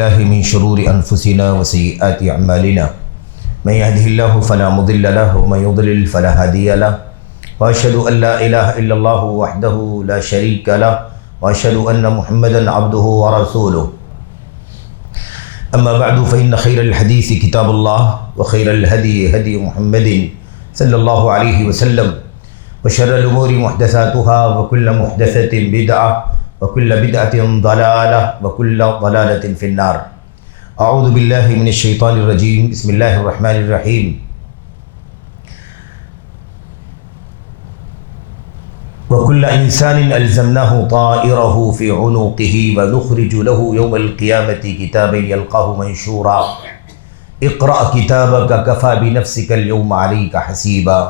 بالله من شرور أنفسنا وسيئات أعمالنا من يهده الله فلا مضل له ومن يضلل فلا هادي له وأشهد أن لا إله إلا الله وحده لا شريك له وأشهد أن محمدا عبده ورسوله أما بعد فإن خير الحديث كتاب الله وخير الهدي هدي محمد صلى الله عليه وسلم وشر الأمور محدثاتها وكل محدثة بدعة وكل بدعة ضلالة وكل ضلالة في النار. أعوذ بالله من الشيطان الرجيم. بسم الله الرحمن الرحيم. وكل إنسان ألزمناه طائره في عنقه ونخرج له يوم القيامة كتابا يلقاه منشورا اقرأ كتابك كفى بنفسك اليوم عليك حسيبا.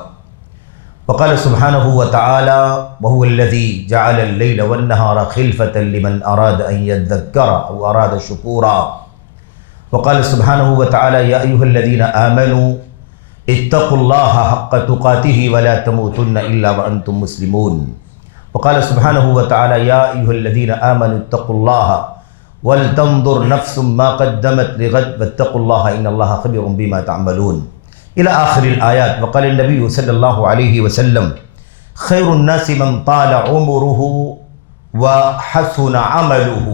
وقال سبحانه وتعالى وهو الذي جعل الليل والنهار خلفة لمن أراد أن يذكر أو أراد شكورا. وقال سبحانه وتعالى يا أيها الذين آمنوا اتقوا الله حق تقاته ولا تموتن إلا وأنتم مسلمون. وقال سبحانه وتعالى يا أيها الذين آمنوا اتقوا الله ولتنظر نفس ما قدمت لغد واتقوا الله إن الله خبير بما تعملون إلى آخر الآيات. وقال النبي صلى الله عليه وسلم خير الناس من طال عمره وحسن عمله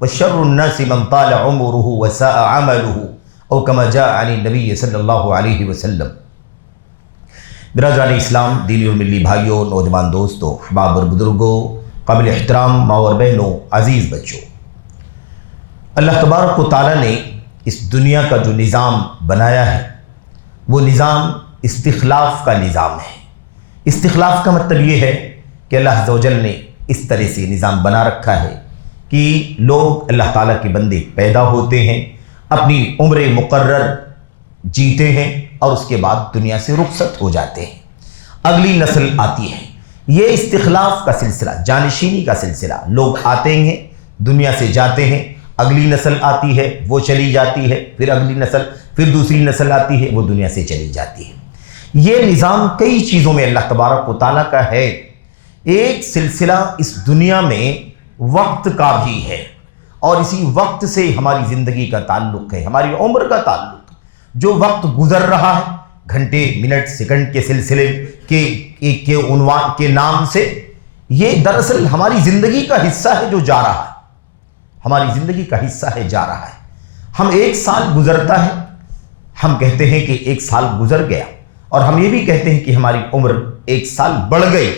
وشر الناس من طال عمره وساء عمله او كما جاء عن النبی صلی اللہ علیہ وسلم. برادران اسلام، دینی اور ملی بھائیوں، نوجوان دوستوں، احباب اور بزرگوں، قابل احترام ماں اور بہنوں، عزیز بچوں، اللہ تبارک و تعالیٰ نے اس دنیا کا جو نظام بنایا ہے وہ نظام استخلاف کا نظام ہے. استخلاف کا مطلب یہ ہے کہ اللہ عز و جل نے اس طرح سے نظام بنا رکھا ہے کہ لوگ اللہ تعالیٰ کے بندے پیدا ہوتے ہیں، اپنی عمر مقرر جیتے ہیں اور اس کے بعد دنیا سے رخصت ہو جاتے ہیں. اگلی نسل آتی ہے. یہ استخلاف کا سلسلہ، جانشینی کا سلسلہ، لوگ آتے ہیں، دنیا سے جاتے ہیں، اگلی نسل آتی ہے، وہ چلی جاتی ہے، پھر اگلی نسل، پھر دوسری نسل آتی ہے، وہ دنیا سے چلی جاتی ہے. یہ نظام کئی چیزوں میں اللہ تبارک و تعالیٰ کا ہے. ایک سلسلہ اس دنیا میں وقت کا بھی ہے، اور اسی وقت سے ہماری زندگی کا تعلق ہے، ہماری عمر کا تعلق. جو وقت گزر رہا ہے گھنٹے، منٹ، سیکنڈ کے سلسلے کے عنوان کے نام سے، یہ دراصل ہماری زندگی کا حصہ ہے جو جا رہا ہے. ہماری زندگی کا حصہ ہے، جا رہا ہے. ہم ایک سال گزرتا ہے، ہم کہتے ہیں کہ ایک سال گزر گیا، اور ہم یہ بھی کہتے ہیں کہ ہماری عمر ایک سال بڑھ گئی.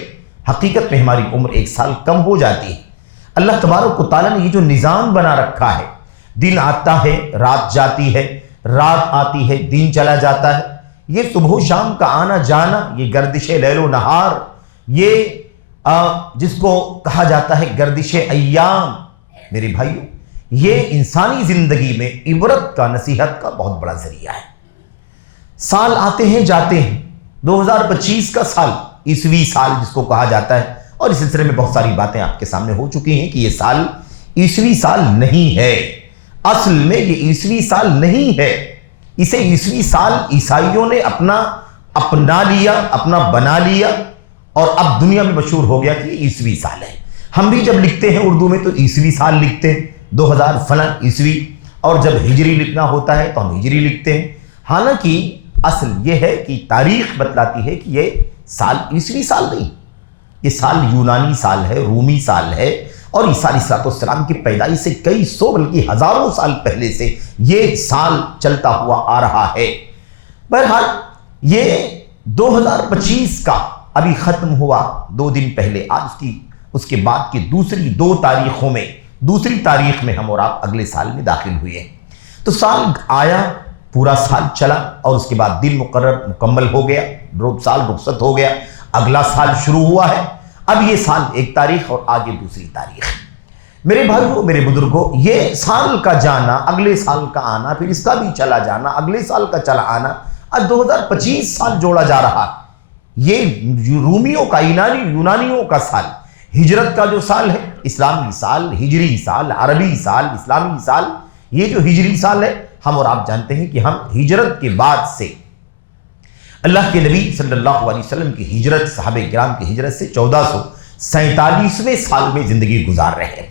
حقیقت میں ہماری عمر ایک سال کم ہو جاتی ہے. اللہ تبارک و تعالیٰ نے یہ جو نظام بنا رکھا ہے، دن آتا ہے، رات جاتی ہے، رات آتی ہے، دن چلا جاتا ہے. یہ صبح و شام کا آنا جانا، یہ گردش لیل و نہار، یہ جس کو کہا جاتا ہے گردش ایام، میرے بھائیوں، یہ انسانی زندگی میں عبرت کا، نصیحت کا بہت بڑا ذریعہ ہے. سال آتے ہیں جاتے ہیں. 2025 کا سال، عیسوی سال جس کو کہا جاتا ہے، اور اس سلسلے میں بہت ساری باتیں آپ کے سامنے ہو چکی ہیں کہ یہ سال عیسوی سال نہیں ہے. اصل میں یہ عیسوی سال نہیں ہے. اسے عیسوی سال عیسائیوں نے اپنا لیا، اپنا بنا لیا، اور اب دنیا میں مشہور ہو گیا کہ یہ عیسوی سال ہے. ہم بھی جب لکھتے ہیں اردو میں تو عیسوی سال لکھتے ہیں، 2000 فلاں عیسوی، اور جب ہجری لکھنا ہوتا ہے تو ہم ہجری لکھتے ہیں. حالانکہ اصل یہ ہے کہ تاریخ بتلاتی ہے کہ یہ سال عیسوی سال نہیں، یہ سال یونانی سال ہے، رومی سال ہے، اور عیسیٰ علیہ السلام کی پیدائش سے کئی سو بلکہ ہزاروں سال پہلے سے یہ سال چلتا ہوا آ رہا ہے. بہرحال یہ 2025 کا ابھی ختم ہوا 2 دن پہلے. آج اس کے بعد کی دوسری 2 تاریخوں میں، دوسری تاریخ میں ہم اور آپ اگلے سال میں داخل ہوئے ہیں. تو سال آیا، پورا سال چلا، اور اس کے بعد دن مقرر مکمل ہو گیا، سال رخصت ہو گیا، اگلا سال شروع ہوا ہے. اب یہ سال 1 تاریخ اور آگے دوسری تاریخ. میرے بھائیوں، میرے بزرگوں، یہ سال کا جانا، اگلے سال کا آنا، پھر اس کا بھی چلا جانا، اگلے سال کا چلا آنا، اب 2025 سال جوڑا جا رہا. یہ رومیوں کا، یونانیوں کا سال، ہجرت کا جو سال ہے، اسلامی سال، ہجری سال، عربی سال، اسلامی سال. یہ جو ہجری سال ہے، ہم اور آپ جانتے ہیں کہ ہم ہجرت کے بعد سے اللہ کے نبی صلی اللہ علیہ وسلم کی ہجرت، صحابہ کرام کی ہجرت سے 1447ویں سال میں زندگی گزار رہے ہیں.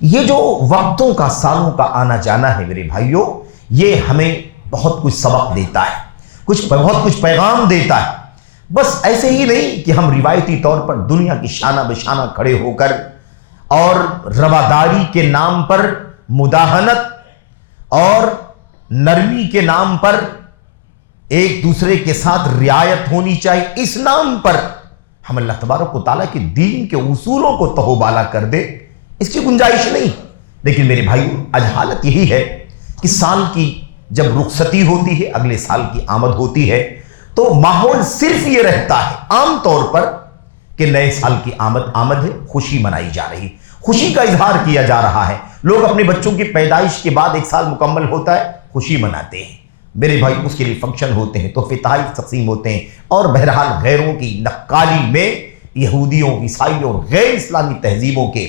یہ جو وقتوں کا سالوں کا آنا جانا ہے میرے بھائیوں، یہ ہمیں بہت کچھ سبق دیتا ہے، بہت کچھ پیغام دیتا ہے۔ بس ایسے ہی نہیں کہ ہم روایتی طور پر دنیا کی شانہ بشانہ کھڑے ہو کر اور رواداری کے نام پر مداہنت اور نرمی کے نام پر ایک دوسرے کے ساتھ رعایت ہونی چاہیے، اس نام پر ہم اللہ تبارک و تعالیٰ کے دین کے اصولوں کو تہو بالا کر دے، اس کی گنجائش نہیں۔ لیکن میرے بھائیو، آج حالت یہی ہے کہ سال کی جب رخصتی ہوتی ہے، اگلے سال کی آمد ہوتی ہے، تو ماحول صرف یہ رہتا ہے عام طور پر کہ نئے سال کی آمد ہے، خوشی منائی جا رہی، خوشی کا اظہار کیا جا رہا ہے۔ لوگ اپنے بچوں کی پیدائش کے بعد ایک سال مکمل ہوتا ہے، خوشی مناتے ہیں میرے بھائی، اس کے لیے فنکشن ہوتے ہیں، تحفے تحائف تقسیم ہوتے ہیں، اور بہرحال غیروں کی نقالی میں یہودیوں، عیسائیوں اور غیر اسلامی تہذیبوں کی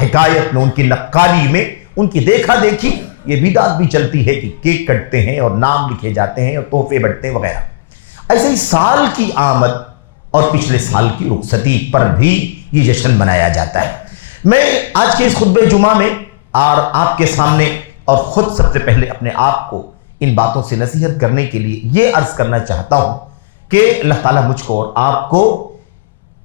حکایت میں، ان کی نقالی میں، ان کی دیکھا دیکھی یہ بدعت بھی چلتی ہے کہ کیک کٹتے ہیں اور نام لکھے جاتے ہیں اور تحفے بٹتے ہیں وغیرہ۔ ایسے ہی سال کی آمد اور پچھلے سال کی رخصتی پر بھی یہ جشن منایا جاتا ہے۔ میں آج کے اس خطبہ جمعہ میں اور آپ کے سامنے اور خود سب سے پہلے اپنے آپ کو ان باتوں سے نصیحت کرنے کے لیے یہ عرض کرنا چاہتا ہوں کہ اللہ تعالیٰ مجھ کو اور آپ کو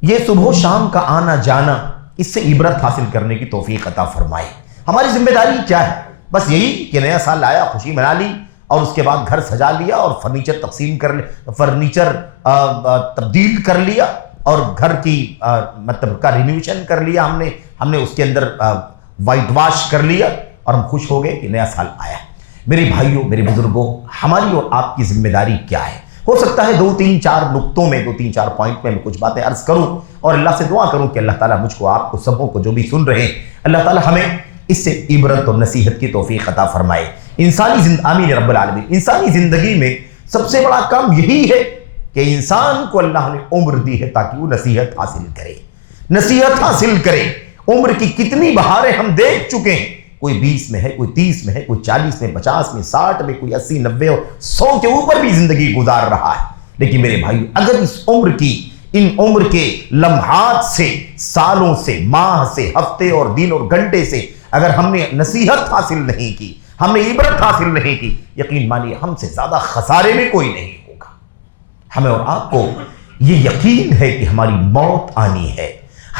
یہ صبح و شام کا آنا جانا، اس سے عبرت حاصل کرنے کی توفیق عطا فرمائے۔ ہماری ذمہ داری کیا ہے؟ بس یہی کہ نیا سال آیا، خوشی منا لی اور اس کے بعد گھر سجا لیا اور فرنیچر تقسیم کر فرنیچر تبدیل کر لیا اور گھر کی مطلب کا رینویشن کر لیا، ہم نے اس کے اندر وائٹ واش کر لیا اور ہم خوش ہو گئے کہ نیا سال آیا۔ میرے بھائیوں، میرے بزرگوں، ہماری اور آپ کی ذمہ داری کیا ہے؟ ہو سکتا ہے 2-3-4 نقطوں میں، 2-3-4 پوائنٹ میں کچھ باتیں عرض کروں اور اللہ سے دعا کروں کہ اللہ تعالیٰ مجھ کو، آپ کو، سبوں کو، جو بھی سن رہے ہیں، اللہ تعالیٰ ہمیں اس سے عبرت اور نصیحت کی توفیق عطا فرمائے۔ آمین رب العالمین۔ انسانی زندگی میں سب سے بڑا کام یہی ہے کہ انسان کو اللہ نے عمر دی ہے تاکہ وہ نصیحت حاصل کرے۔ عمر کی کتنی بہاریں ہم دیکھ چکے ہیں، کوئی 20 میں ہے، کوئی 30 میں ہے، کوئی 40 میں، 50 میں، 60 میں، کوئی 80، 90 اور 100 کے اوپر بھی زندگی گزار رہا ہے۔ لیکن میرے بھائیو، اگر ان عمر کے لمحات سے، سالوں سے، ماہ سے، ہفتے اور دن اور گھنٹے سے اگر ہم نے نصیحت حاصل نہیں کی، ہم نے عبرت حاصل نہیں کی، یقین مانیے ہم سے زیادہ خسارے میں کوئی نہیں ہوگا۔ ہمیں اور آپ کو یہ یقین ہے کہ ہماری موت آنی ہے،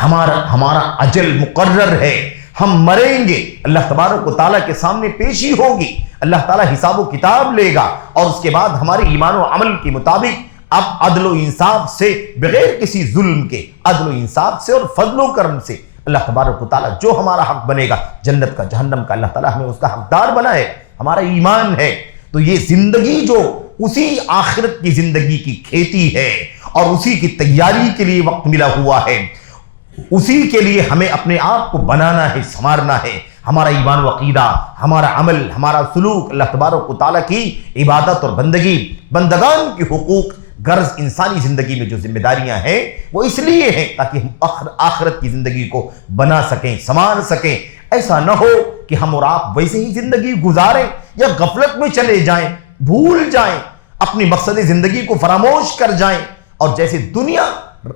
ہمارا اجل مقرر ہے، ہم مریں گے، اللہ تبارک و تعالیٰ کے سامنے پیشی ہوگی، اللہ تعالیٰ حساب و کتاب لے گا، اور اس کے بعد ہمارے ایمان و عمل کے مطابق اب عدل و انصاف سے، بغیر کسی ظلم کے، عدل و انصاف سے اور فضل و کرم سے اللہ تبارک و تعالیٰ جو ہمارا حق بنے گا، جنت کا، جہنم کا، اللہ تعالیٰ ہمیں اس کا حقدار بنائے۔ ہمارا ایمان ہے تو یہ زندگی جو اسی آخرت کی زندگی کی کھیتی ہے اور اسی کی تیاری کے لیے وقت ملا ہوا ہے، اسی کے لیے ہمیں اپنے آپ کو بنانا ہے، سنوارنا ہے۔ ہمارا ایمان و عقیدہ، ہمارا عمل، ہمارا سلوک، اللہ تبارک و تعالیٰ کی عبادت اور بندگی، بندگان کے حقوق، غرض انسانی زندگی میں جو ذمہ داریاں ہیں وہ اس لیے ہیں تاکہ ہم آخرت کی زندگی کو بنا سکیں، سنوار سکیں۔ ایسا نہ ہو کہ ہم اور آپ ویسے ہی زندگی گزاریں یا غفلت میں چلے جائیں، بھول جائیں، اپنی مقصد زندگی کو فراموش کر جائیں، اور جیسے دنیا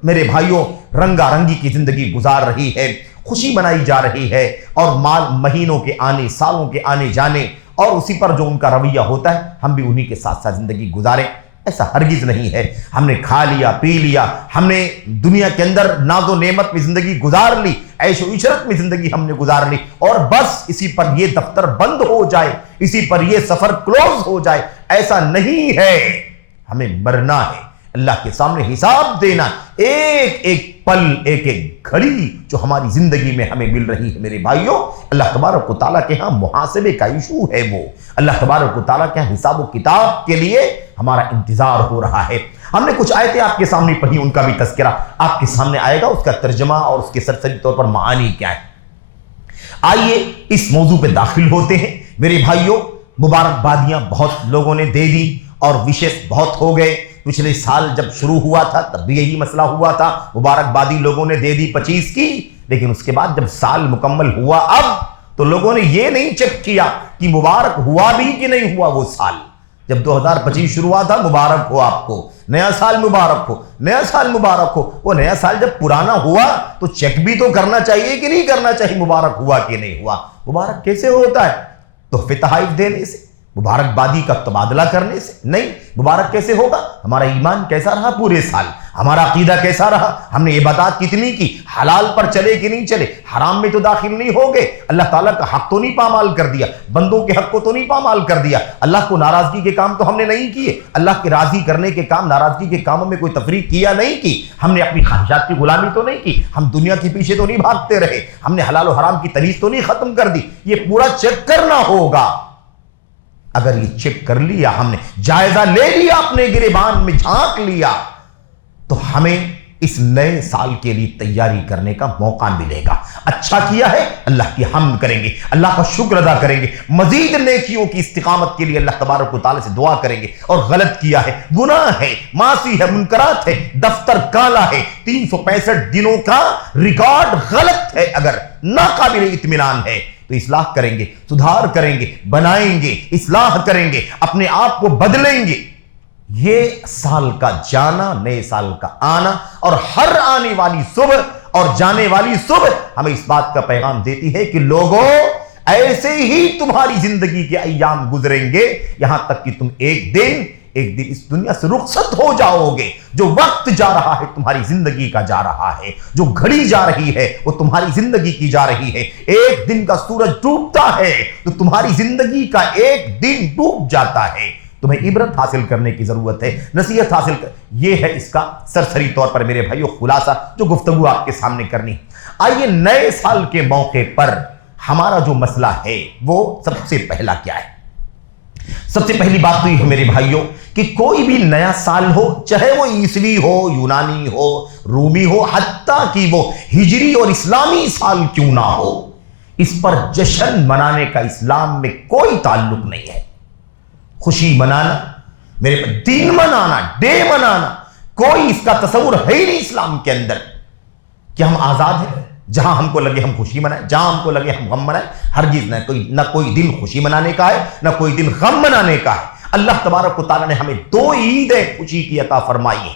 میرے بھائیوں رنگا رنگی کی زندگی گزار رہی ہے، خوشی منائی جا رہی ہے، اور مہینوں کے آنے، سالوں کے آنے جانے، اور اسی پر جو ان کا رویہ ہوتا ہے ہم بھی انہی کے ساتھ ساتھ زندگی گزاریں۔ ایسا ہرگز نہیں ہے۔ ہم نے کھا لیا، پی لیا، ہم نے دنیا کے اندر ناز و نعمت میں زندگی گزار لی، عیش و عشرت میں زندگی ہم نے گزار لی، اور بس اسی پر یہ دفتر بند ہو جائے، اسی پر یہ سفر کلوز ہو جائے، ایسا نہیں ہے۔ ہمیں مرنا ہے، اللہ کے سامنے حساب دینا، ایک ایک پل، ایک ایک گھڑی جو ہماری زندگی میں ہمیں مل رہی ہے میرے بھائیوں، اللہ تبارک و تعالیٰ کے ہاں محاسبے کا ایشو ہے وہ، اللہ تبارک و تعالیٰ کے ہاں حساب و کتاب کے لیے ہمارا انتظار ہو رہا ہے۔ ہم نے کچھ آیتیں آپ کے سامنے پڑھی، ان کا بھی تذکرہ آپ کے سامنے آئے گا، اس کا ترجمہ اور اس کے سرسری طور پر معانی کیا ہے۔ آئیے اس موضوع پہ داخل ہوتے ہیں میرے بھائیوں۔ مبارکبادیاں بہت لوگوں نے دے دی اور وشز بہت ہو گئے۔ پچھلے سال جب شروع ہوا تھا تب بھی یہی مسئلہ ہوا تھا، مبارکبادی لوگوں نے دے دی 25 کی، لیکن اس کے بعد جب سال مکمل ہوا اب تو لوگوں نے یہ نہیں چیک کیا کہ مبارک ہوا بھی کہ نہیں ہوا وہ سال۔ جب 2025 شروع ہوا تھا، مبارک ہو آپ کو، نیا سال مبارک ہو، نیا سال مبارک ہو۔ وہ نیا سال جب پرانا ہوا تو چیک بھی تو کرنا چاہیے کہ نہیں کرنا چاہیے، مبارک ہوا کہ نہیں ہوا۔ مبارک کیسے ہوتا ہے؟ تحفے تحائف دینے سے، مبارکبادی کا تبادلہ کرنے سے نہیں۔ مبارک کیسے ہوگا؟ ہمارا ایمان کیسا رہا پورے سال، ہمارا عقیدہ کیسا رہا، ہم نے عبادات کتنی کی، حلال پر چلے کہ نہیں چلے، حرام میں تو داخل نہیں ہو گئے، اللہ تعالیٰ کا حق تو نہیں پامال کر دیا، بندوں کے حق کو تو نہیں پامال کر دیا، اللہ کو ناراضگی کے کام تو ہم نے نہیں کیے، اللہ کے راضی کرنے کے کام، ناراضگی کے کاموں میں کوئی تفریق کیا نہیں کی، ہم نے اپنی خواہشات کی غلامی تو نہیں کی، ہم دنیا کے پیچھے تو نہیں بھاگتے رہے، ہم نے حلال و حرام کی تمیز تو نہیں ختم کر دی۔ یہ پورا چیک کرنا ہوگا۔ اگر یہ چیک کر لیا، ہم نے جائزہ لے لیا، اپنے گریبان میں جھانک لیا، تو ہمیں اس نئے سال کے لیے تیاری کرنے کا موقع ملے گا۔ اچھا کیا ہے، اللہ کی حمد کریں گے، اللہ کا شکر ادا کریں گے، مزید نیکیوں کی استقامت کے لیے اللہ تبارک و تعالیٰ سے دعا کریں گے۔ اور غلط کیا ہے، گناہ ہے، معاصی ہے، منکرات ہے، دفتر کالا ہے، 365 دنوں کا ریکارڈ غلط ہے، اگر ناقابل اطمینان ہے تو اصلاح کریں گے، سدھار کریں گے، بنائیں گے، اصلاح کریں گے، اپنے آپ کو بدلیں گے۔ یہ سال کا جانا، نئے سال کا آنا، اور ہر آنے والی صبح اور جانے والی صبح ہمیں اس بات کا پیغام دیتی ہے کہ لوگوں، ایسے ہی تمہاری زندگی کے ایام گزریں گے، یہاں تک کہ تم ایک دن اس دنیا سے رخصت ہو جاؤ گے۔ جو وقت جا رہا ہے تمہاری زندگی کا جا رہا ہے، جو گھڑی جا رہی ہے وہ تمہاری زندگی کی جا رہی ہے۔ ایک دن کا سورج ڈوبتا ہے تو تمہاری زندگی کا ایک دن ڈوب جاتا ہے۔ تمہیں عبرت حاصل کرنے کی ضرورت ہے، نصیحت حاصل یہ ہے اس کا سرسری طور پر میرے بھائیو خلاصہ جو گفتگو آپ کے سامنے کرنی۔ آئیے نئے سال کے موقع پر ہمارا جو مسئلہ ہے وہ سب سے پہلا کیا ہے؟ سب سے پہلی بات تو یہ ہے میرے بھائیوں کہ کوئی بھی نیا سال ہو، چاہے وہ عیسوی ہو، یونانی ہو، رومی ہو، حتیٰ کہ وہ ہجری اور اسلامی سال کیوں نہ ہو، اس پر جشن منانے کا اسلام میں کوئی تعلق نہیں ہے۔ خوشی منانا، میرے دن منانا، ڈے منانا، کوئی اس کا تصور ہے ہی نہیں اسلام کے اندر کہ ہم آزاد ہیں، جہاں ہم کو لگے ہم خوشی منائیں، جہاں ہم کو لگے ہم غم منائیں۔ ہرگز نہ کوئی دن خوشی منانے کا ہے، نہ کوئی دن غم منانے کا ہے۔ اللہ تبارک و تعالیٰ نے ہمیں 2 عیدیں خوشی کی عطا فرمائی ہیں۔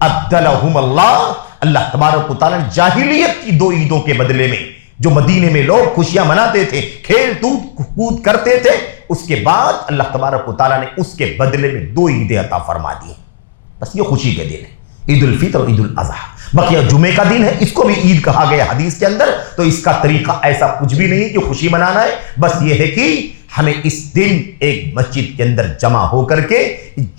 ابدلہم اللہ تبارک و تعالیٰ نے جاہلیت کی 2 عیدوں کے بدلے میں، جو مدینے میں لوگ خوشیاں مناتے تھے، کھیل کود کرتے تھے، اس کے بعد اللہ تبارک و تعالیٰ نے اس کے بدلے میں 2 عیدیں عطا فرما دی۔ بس یہ خوشی کے دن ہے، عید الفطر اور عید الاضحیٰ۔ بقیہ جمعے کا دن ہے، اس کو بھی عید کہا گیا حدیث کے اندر، تو اس کا طریقہ ایسا کچھ بھی نہیں کہ خوشی منانا ہے، بس یہ ہے کہ ہمیں اس دن ایک مسجد کے اندر جمع ہو کر کے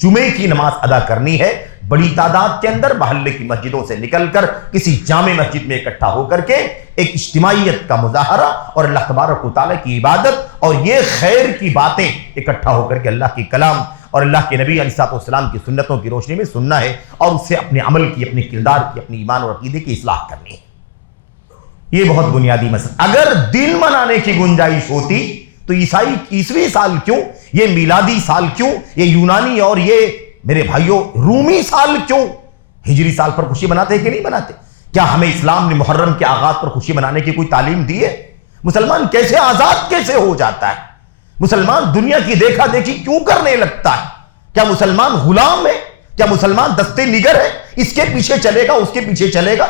جمعے کی نماز ادا کرنی ہے، بڑی تعداد کے اندر محلے کی مسجدوں سے نکل کر کسی جامع مسجد میں اکٹھا ہو کر کے ایک اجتماعیت کا مظاہرہ اور اللہ تبارک و تعالیٰ کی عبادت اور یہ خیر کی باتیں اکٹھا ہو کر کے اللہ کی کلام اور اللہ کے نبی علیہ السلام کی سنتوں کی روشنی میں سننا ہے، اور اس سے اپنے عمل کی، اپنے کردار کی، اپنی ایمان اور عقیدے کی اصلاح کرنی ہے۔ یہ بہت بنیادی مسئلہ۔ اگر دن منانے کی گنجائش ہوتی تو عیسوی سال کیوں، یہ میلادی سال کیوں، یہ یونانی اور یہ میرے بھائیوں رومی سال کیوں، ہجری سال پر خوشی مناتے ہیں کہ نہیں مناتے؟ کیا ہمیں اسلام نے محرم کے آغاز پر خوشی منانے کی کوئی تعلیم دی ہے؟ مسلمان کیسے آزاد کیسے ہو جاتا ہے؟ مسلمان دنیا کی دیکھا دیکھی کیوں کرنے لگتا ہے؟ کیا مسلمان غلام ہے؟ کیا مسلمان دستے نگر ہے؟ اس کے پیچھے چلے گا، اس کے پیچھے چلے گا،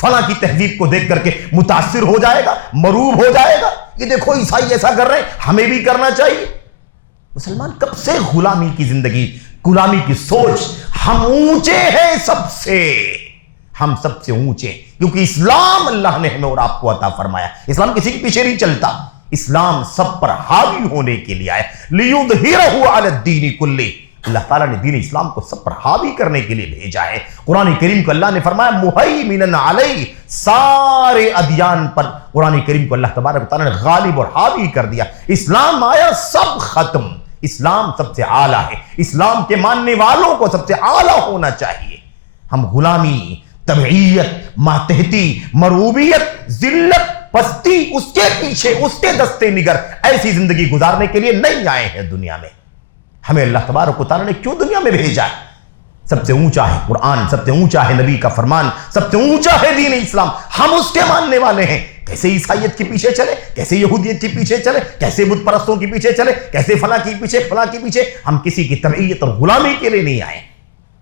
فلاں کی تہذیب کو دیکھ کر کے متاثر ہو جائے گا، مروب ہو جائے گا، یہ دیکھو عیسائی ایسا کر رہے ہیں، ہمیں بھی کرنا چاہیے۔ مسلمان کب سے غلامی کی زندگی، غلامی کی سوچ؟ ہم اونچے ہیں، ہم سب سے اونچے، کیونکہ اسلام اللہ نے ہمیں اور آپ کو عطا فرمایا۔ اسلام کسی کے پیچھے نہیں چلتا، اسلام سب پر حاوی ہونے کے لیے آیا۔ لِيُظْهِرَهُ عَلَى الدِّينِ كُلِّهِ، اللہ تعالیٰ نے دین اسلام کو سب پر حاوی کرنے کے لیے بھیجا ہے۔ قرآن کریم کو اللہ نے فرمایا مُهَيْمِنًا عَلَيْهِ، سارے ادیان پر قرآن کریم کو اللہ تبارک و تعالیٰ نے غالب اور حاوی کر دیا۔ اسلام آیا، سب ختم۔ اسلام سب سے اعلیٰ ہے، اسلام کے ماننے والوں کو سب سے اعلیٰ ہونا چاہیے۔ ہم غلامی، تبعیت، ماتحتی، مروبیت، ذلت، پستی، اس کے پیچھے، اس کے دستے نگر ایسی زندگی گزارنے کے لیے نہیں آئے ہیں دنیا میں۔ ہمیں اللہ تبارک و تعالیٰ نے کیوں دنیا میں بھیجا ہے؟ سب سے اونچا ہے قرآن، سب سے اونچا ہے نبی کا فرمان، سب سے اونچا ہے دین اسلام، ہم اس کے ماننے والے ہیں۔ کیسے عیسائیت کے پیچھے چلے، کیسے یہودیت کے پیچھے چلے، کیسے بت پرستوں کے پیچھے چلے، کیسے فلاں کے پیچھے فلاں کے پیچھے. ہم کسی کی تبعیت اور غلامی کے لیے نہیں آئے.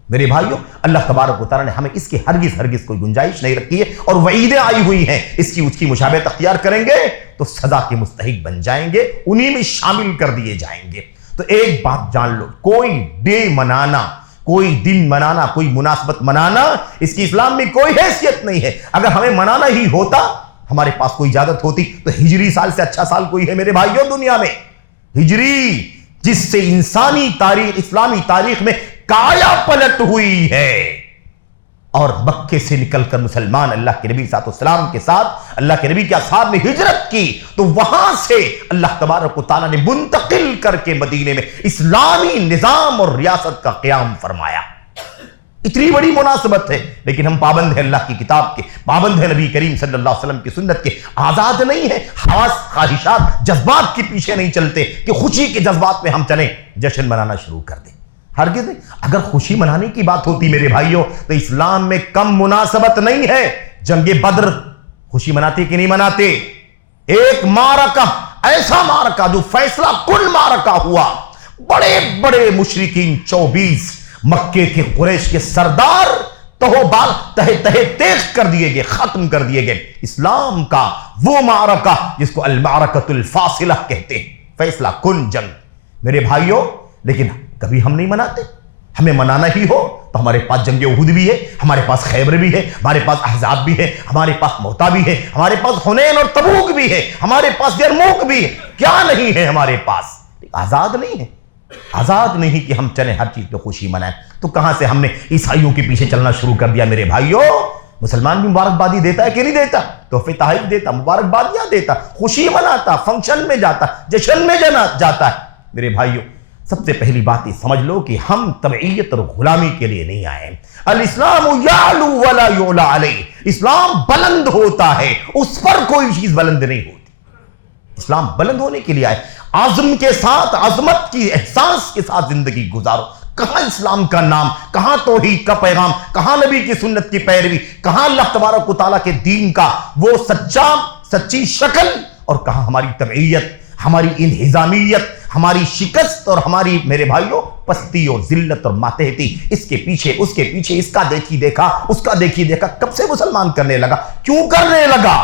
میرے بھائیوں، اللہ تبارک و تعالیٰ نے ہمیں اس کی ہرگز کوئی گنجائش نہیں رکھی ہے، اور وعیدیں آئی ہوئی ہیں. اس کی مشابہت اختیار کریں گے تو سزا کے مستحق بن جائیں گے، انہی میں شامل کر دیے جائیں گے. تو ایک بات جان لو، کوئی ڈے منانا، کوئی دن منانا، کوئی مناسبت منانا، اس کی اسلام میں کوئی حیثیت نہیں ہے. اگر ہمیں منانا ہی ہوتا، ہمارے پاس کوئی اجازت ہوتی، تو ہجری سال سے اچھا سال کوئی ہے میرے بھائیوں دنیا میں؟ ہجری، جس سے انسانی تاریخ، اسلامی تاریخ میں کایا پلٹ ہوئی ہے. اور مکے سے نکل کر مسلمان اللہ کے نبی صلی اللہ علیہ وسلم کے ساتھ، اللہ کے نبی کے اصحاب نے ہجرت کی، تو وہاں سے اللہ تبارک و تعالیٰ نے منتقل کر کے مدینے میں اسلامی نظام اور ریاست کا قیام فرمایا. اتنی بڑی مناسبت ہے، لیکن ہم پابند ہیں اللہ کی کتاب کے، پابند ہیں نبی کریم صلی اللہ علیہ وسلم کی سنت کے، آزاد نہیں ہیں. حواس، خواہشات، جذبات کے پیچھے نہیں چلتے کہ خوشی کے جذبات میں ہم چلیں جشن منانا شروع کر دیں. ہرگز نہیں. اگر خوشی منانے کی بات ہوتی میرے بھائیوں، تو اسلام میں کم مناسبت نہیں ہے. جنگ بدر خوشی مناتے کہ نہیں مناتے؟ ایک معرکہ، ایسا معرکہ جو فیصلہ کن معرکہ ہوا. بڑے بڑے مشرکین 24 مکے کے قریش کے سردار تہے تیغ کر دیے گئے، ختم کر دیے گئے. اسلام کا وہ معرکہ جس کو المعرکۃ الفاصلہ کہتے ہیں، فیصلہ کن جنگ میرے بھائیوں. لیکن کبھی ہم نہیں مناتے. ہمیں منانا ہی ہو تو ہمارے پاس جنگ احد بھی ہے، ہمارے پاس خیبر بھی ہے، ہمارے پاس احزاب بھی ہے، ہمارے پاس موتا بھی ہے، ہمارے پاس حنین اور تبوک بھی ہے، ہمارے پاس یرموک بھی ہے. کیا نہیں ہے ہمارے پاس؟ آزاد نہیں ہے. آزاد نہیں کہ ہم چلیں ہر چیز پہ خوشی منائیں. تو کہاں سے ہم نے عیسائیوں کے پیچھے چلنا شروع کر دیا میرے بھائیوں؟ مسلمان بھی مبارکبادی دیتا ہے کہ نہیں دیتا؟ تحفے تحائف دیتا، مبارکبادیاں دیتا، خوشی مناتا، فنکشن میں جاتا، جشن میں جاتا ہے. میرے بھائیوں، سب سے پہلی بات یہ سمجھ لو کہ ہم تبعیت اور غلامی کے لیے نہیں آئے. الاسلام یعلو ولا یعلی علیہ. اسلام بلند ہوتا ہے، اس پر کوئی چیز بلند نہیں ہوتی. اسلام بلند ہونے کے لیے آئے. عزم کے ساتھ، عظمت کی احساس کے ساتھ زندگی گزارو. کہاں اسلام کا نام، کہاں توحید کا پیغام، کہاں نبی کی سنت کی پیروی، کہاں اللہ تبارک و تعالیٰ کے دین کا وہ سچی شکل، اور کہاں ہماری تبعیت، ہماری انہزامیت، ہماری شکست، اور ہماری میرے بھائیوں پستی اور ذلت اور ماتحتی. اس کے پیچھے اس کا دیکھی دیکھا، اس کا دیکھی دیکھا. کب سے مسلمان کرنے لگا؟ کیوں کرنے لگا؟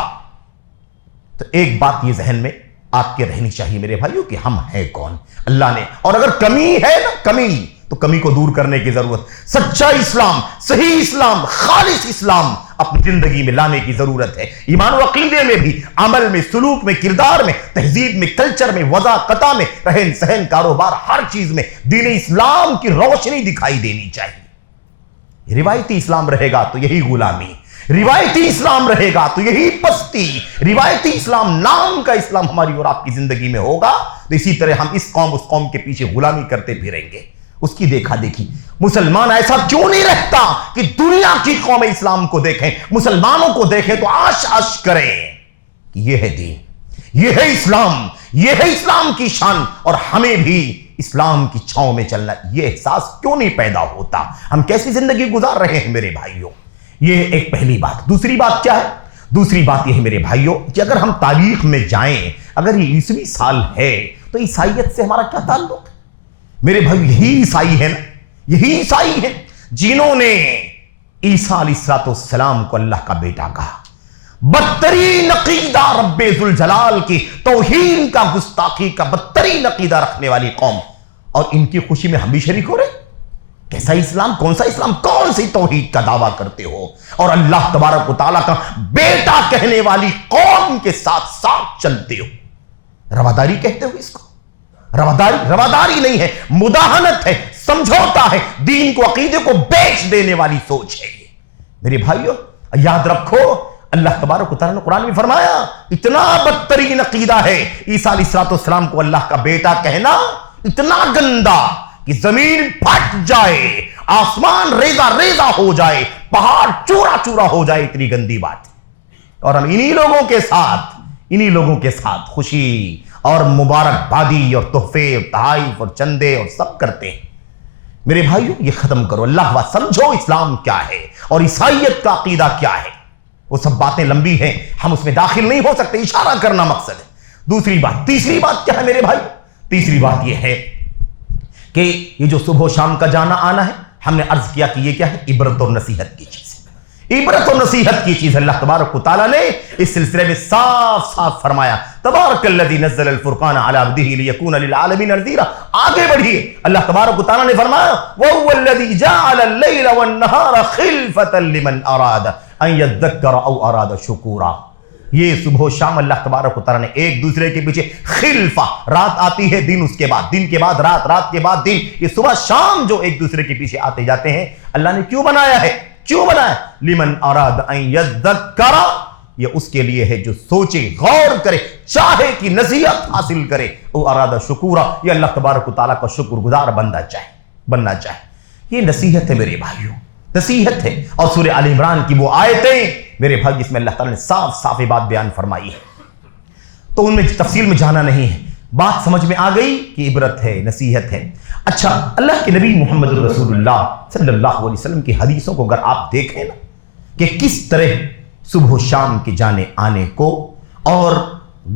تو ایک بات یہ ذہن میں آپ کے رہنی چاہیے میرے بھائیوں کہ ہم ہیں کون. اللہ نے، اور اگر کمی ہے نا، کمی، تو کمی کو دور کرنے کی ضرورت. سچا اسلام، صحیح اسلام، خالص اسلام اپنی زندگی میں لانے کی ضرورت ہے. ایمان و عقیدے میں بھی، عمل میں، سلوک میں، کردار میں، تہذیب میں، کلچر میں، وضاقتہ میں، رہن سہن، کاروبار، ہر چیز میں دین اسلام کی روشنی دکھائی دینی چاہیے. روایتی اسلام رہے گا تو یہی غلامی، روایتی اسلام رہے گا تو یہی پستی. روایتی اسلام، نام کا اسلام ہماری اور آپ کی زندگی میں ہوگا تو اسی طرح ہم اس قوم کے پیچھے غلامی کرتے پھریں گے. اس کی دیکھا دیکھی. مسلمان ایسا کیوں نہیں رہتا کہ دنیا کی قوم اسلام کو دیکھیں، مسلمانوں کو دیکھیں تو آش آش کریں کہ یہ ہے دین، یہ ہے اسلام، یہ ہے اسلام کی شان، اور ہمیں بھی اسلام کی چھاؤں میں چلنا. یہ احساس کیوں نہیں پیدا ہوتا؟ ہم کیسی زندگی گزار رہے ہیں میرے بھائیوں؟ یہ ایک پہلی بات. دوسری بات کیا ہے؟ دوسری بات یہ ہے میرے بھائیوں کہ اگر ہم تاریخ میں جائیں، اگر یہ 20ویں سال ہے تو عیسائیت سے ہمارا کیا تعلق؟ میرے بھائی یہی عیسائی ہیں نا، یہی عیسائی ہیں جنہوں نے عیسیٰ علیہ السلام کو اللہ کا بیٹا کہا. بدترین عقیدہ رب ذوالجلال کی توہین کا، گستاخی کا بدترین عقیدہ رکھنے والی قوم، اور ان کی خوشی میں ہم بھی شریک ہو رہے. کیسا اسلام، کون سا اسلام، کون سی توحید کا دعویٰ کرتے ہو، اور اللہ تبارک و تعالیٰ کا بیٹا کہنے والی قوم کے ساتھ ساتھ چلتے ہو. رواداری کہتے ہو اس کو؟ رواداری نہیں ہے، مداہنت ہے، سمجھوتا ہے، دین کو، عقیدے کو بیچ دینے والی سوچ ہے یہ. میرے بھائیوں یاد رکھو، اللہ تبارک و تعالیٰ نے قرآن میں فرمایا اتنا بدترین عقیدہ ہے عیسیٰ علیہ السلام کو اللہ کا بیٹا کہنا، اتنا گندا کہ زمین پھٹ جائے، آسمان ریزہ ریزہ ہو جائے، پہاڑ چورا چورا ہو جائے، اتنی گندی بات. اور ہم انہی لوگوں کے ساتھ خوشی اور مبارکبادی اور تحفے اور تحائف اور چندے اور سب کرتے ہیں. میرے بھائیوں یہ ختم کرو. اللہ سمجھو اسلام کیا ہے اور عیسائیت کا عقیدہ کیا ہے. وہ سب باتیں لمبی ہیں، ہم اس میں داخل نہیں ہو سکتے، اشارہ کرنا مقصد ہے۔ دوسری بات، تیسری بات کیا ہے میرے بھائی؟ تیسری بات یہ ہے کہ یہ جو صبح و شام کا جانا آنا ہے، ہم نے عرض کیا کہ یہ کیا ہے؟ عبرت اور نصیحت کی چیز ہے، عبرت اور نصیحت کی چیز۔ اللہ تبارک و تعالیٰ نے اس سلسلے میں صاف صاف فرمایا، تبارک الذی نزل الفرقان علی عبدہ لیکون للعالمین نذیرا۔ آگے بڑھیے، اللہ تبارک و تعالیٰ نے فرمایا وَهُوَ الَّذِي جَعَلَ اللَّيْلَ وَالنَّهَارَ خِلْفَةً لِمَنْ أَرَادَ أَنْ يَذَّكَّرَ أَوْ أَرَادَ شُكُورًا۔ یہ صبح و شام اللہ تبارک و تعالیٰ نے ایک دوسرے کے پیچھے خلفہ، رات آتی ہے دن اس کے بعد، دن کے بعد رات، رات کے بعد دن، یہ صبح شام جو ایک دوسرے کے پیچھے آتے جاتے ہیں، اللہ نے کیوں بنایا ہے؟ کیوں بنایا؟ لمن اراد ان یذکر، یہ اس کے لیے ہے جو سوچے، غور کرے، چاہے کہ نصیحت حاصل کرے، او اراد شکورا، یہ اللہ تبارک و تعالیٰ کا شکر گزار بننا چاہے۔ یہ نصیحت ہے میرے بھائیوں، نصیحت ہے۔ اور سورہ آل عمران کی وہ آیتیں میرے بھائی جس میں اللہ تعالیٰ نے صاف صاف بات بیان فرمائی ہے، تو ان میں تفصیل میں جانا نہیں ہے، بات سمجھ میں آ گئی کہ عبرت ہے، نصیحت ہے۔ اچھا، اللہ کے نبی محمد رسول اللہ صلی اللہ علیہ وسلم کی حدیثوں کو اگر آپ دیکھیں نا کہ کس طرح صبح و شام کے جانے آنے کو اور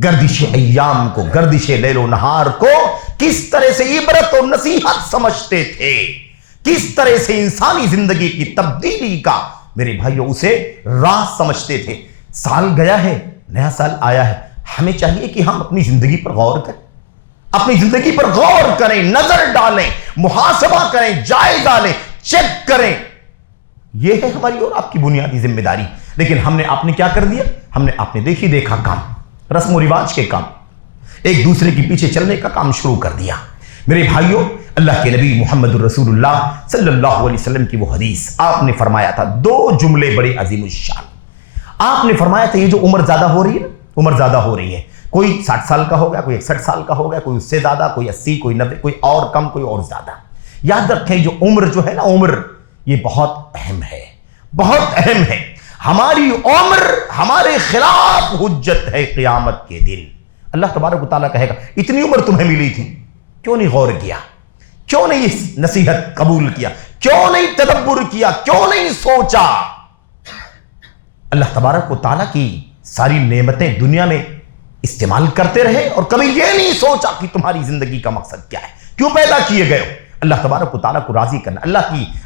گردش ایام کو، گردش لیل و نہار کو کس طرح سے عبرت اور نصیحت سمجھتے تھے، کس طرح سے انسانی زندگی کی تبدیلی کا میرے بھائیو اسے راز سمجھتے تھے۔ سال گیا ہے، نیا سال آیا ہے، ہمیں چاہیے کہ ہم اپنی زندگی پر غور کریں، اپنی زندگی پر غور کریں، نظر ڈالیں، محاسبہ کریں، جائزہ لیں، چیک کریں۔ یہ ہے ہماری اور آپ کی بنیادی ذمہ داری۔ لیکن آپ نے کیا کر دیا؟ ہم نے آپ نے دیکھا کام، رسم و رواج کے کام، ایک دوسرے کے پیچھے چلنے کا کام شروع کر دیا۔ میرے بھائیوں، اللہ کے نبی محمد رسول اللہ صلی اللہ علیہ وسلم کی وہ حدیث، آپ نے فرمایا تھا دو جملے بڑے عظیم الشان۔ آپ نے فرمایا تھا یہ جو عمر زیادہ ہو رہی ہے، عمر زیادہ ہو رہی ہے، کوئی 60 سال کا ہو گیا، کوئی 61 سال کا ہو گیا، کوئی اس سے زیادہ، کوئی 80، کوئی 90، کوئی اور کم، کوئی اور زیادہ۔ یاد رکھیں جو عمر جو ہے نا، عمر یہ بہت اہم ہے، بہت اہم ہے۔ ہماری عمر ہمارے خلاف حجت ہے قیامت کے دن۔ اللہ تبارک و تعالیٰ کہے گا اتنی عمر تمہیں ملی تھی، کیوں نہیں غور کیا، کیوں نہیں اس نصیحت قبول کیا، کیوں نہیں تدبر کیا، کیوں نہیں سوچا؟ اللہ تبارک و تعالیٰ کی ساری نعمتیں دنیا میں استعمال کرتے رہے اور کبھی یہ نہیں سوچا کہ تمہاری زندگی کا مقصد کیا ہے، کیوں پیدا کیے گئے ہو۔ اللہ تبارک و تعالیٰ کو راضی کرنا،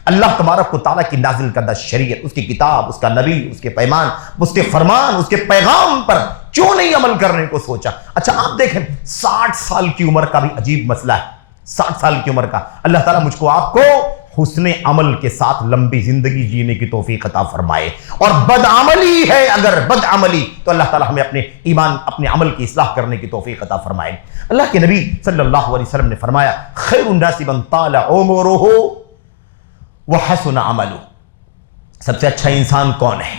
اللہ تبارک و تعالیٰ کی نازل کردہ شریعت، اس کی کتاب، اس کا نبی، اس کے پیمان، اس کے فرمان، اس کے پیغام پر کیوں نہیں عمل کرنے کو سوچا؟ اچھا آپ دیکھیں 60 سال کی عمر کا بھی عجیب مسئلہ ہے، 60 سال کی عمر کا۔ اللہ تعالیٰ مجھ کو آپ کو حسن عمل کے ساتھ لمبی زندگی جینے کی توفیق عطا فرمائے، اور بدعملی ہے اگر بدعملی تو اللہ تعالیٰ ہمیں اپنے ایمان، اپنے عمل کی اصلاح کرنے کی توفیق عطا فرمائے۔ اللہ کے نبی صلی اللہ علیہ وسلم نے فرمایا خیر الناس من طال عمره وحسن عمله، سب سے اچھا انسان کون ہے؟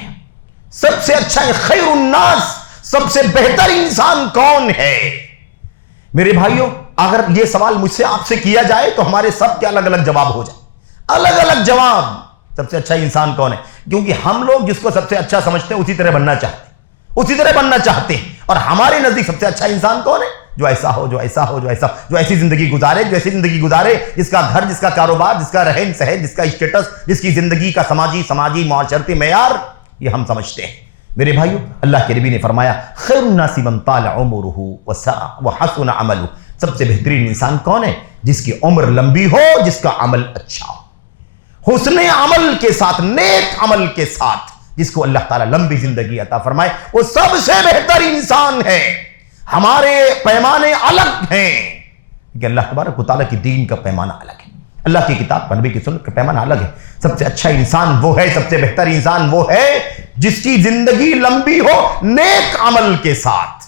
سب سے اچھا خیر الناس، سب سے بہتر انسان کون ہے؟ میرے بھائیوں، اگر یہ سوال مجھ سے آپ سے کیا جائے تو ہمارے سب کے الگ الگ جواب ہو جائے، الگ الگ جواب۔ سب سے اچھا انسان کون ہے؟ کیونکہ ہم لوگ جس کو سب سے اچھا سمجھتے ہیں اسی طرح بننا چاہتے ہیں، اور ہمارے نزدیک سب سے اچھا انسان کون ہے؟ جو ایسا ہو، جو ایسی زندگی گزارے، جس کا گھر، جس کا کاروبار، جس کا رہن سہن، جس کا اسٹیٹس، جس کی زندگی کا سماجی معاشرتی معیار یہ ہم سمجھتے ہیں۔ میرے بھائیو، اللہ کے نبی نے فرمایا خیر الناس من طال عمره وحسن عمله، سب سے بہترین انسان کون ہے؟ جس کی عمر لمبی ہو، جس کا عمل اچھا ہو، حسن عمل کے ساتھ، نیک عمل کے ساتھ، جس کو اللہ تعالیٰ لمبی زندگی عطا فرمائے، وہ سب سے بہتر انسان ہے۔ ہمارے پیمانے الگ ہیں کہ اللہ تبارک و تعالیٰ کی دین کا پیمانہ الگ ہے، اللہ کی کتاب پر، نبی کی سنت کا پیمانہ الگ ہے۔ سب سے اچھا انسان وہ ہے، سب سے بہتر انسان وہ ہے جس کی زندگی لمبی ہو نیک عمل کے ساتھ۔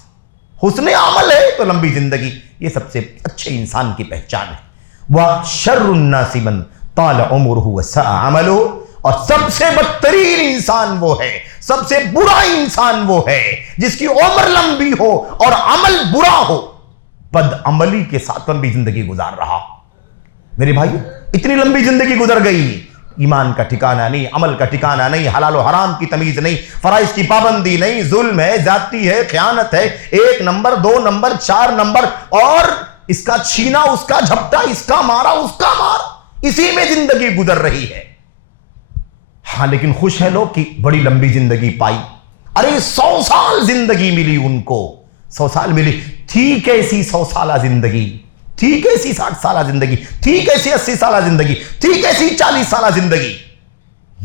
حسن عمل ہے تو لمبی زندگی، یہ سب سے اچھے انسان کی پہچان ہے۔ وَشَرُّ النَّاسِ مَن طَالَ عُمُرُهُ وَسَاءَ عَمَلُهُ، اور سب سے بدترین انسان وہ ہے، سب سے برا انسان وہ ہے جس کی عمر لمبی ہو اور عمل برا ہو، بد عملی کے ساتھ لمبی زندگی گزار رہا۔ میرے بھائی، اتنی لمبی زندگی گزر گئی، ایمان کا ٹھکانہ نہیں، عمل کا ٹھکانہ نہیں، حلال و حرام کی تمیز نہیں، فرائض کی پابندی نہیں، ظلم ہے، زیادتی ہے، خیانت ہے، 1 نمبر 2 نمبر 4 نمبر، اور اس کا چھینا، اس کا جھپٹا، اس کا مارا، اس کا مارا، اسی میں زندگی گزر رہی ہے۔ ہاں لیکن خوش ہے لوگ کہ بڑی لمبی زندگی پائی، ارے 100 سال زندگی ملی ان کو، 100 سال ملی، تھی کیسی 100 سالہ زندگی، تھی کیسی 60 سالہ زندگی، تھی کیسی 80 سالہ زندگی، تھی کیسی 40 سالہ زندگی،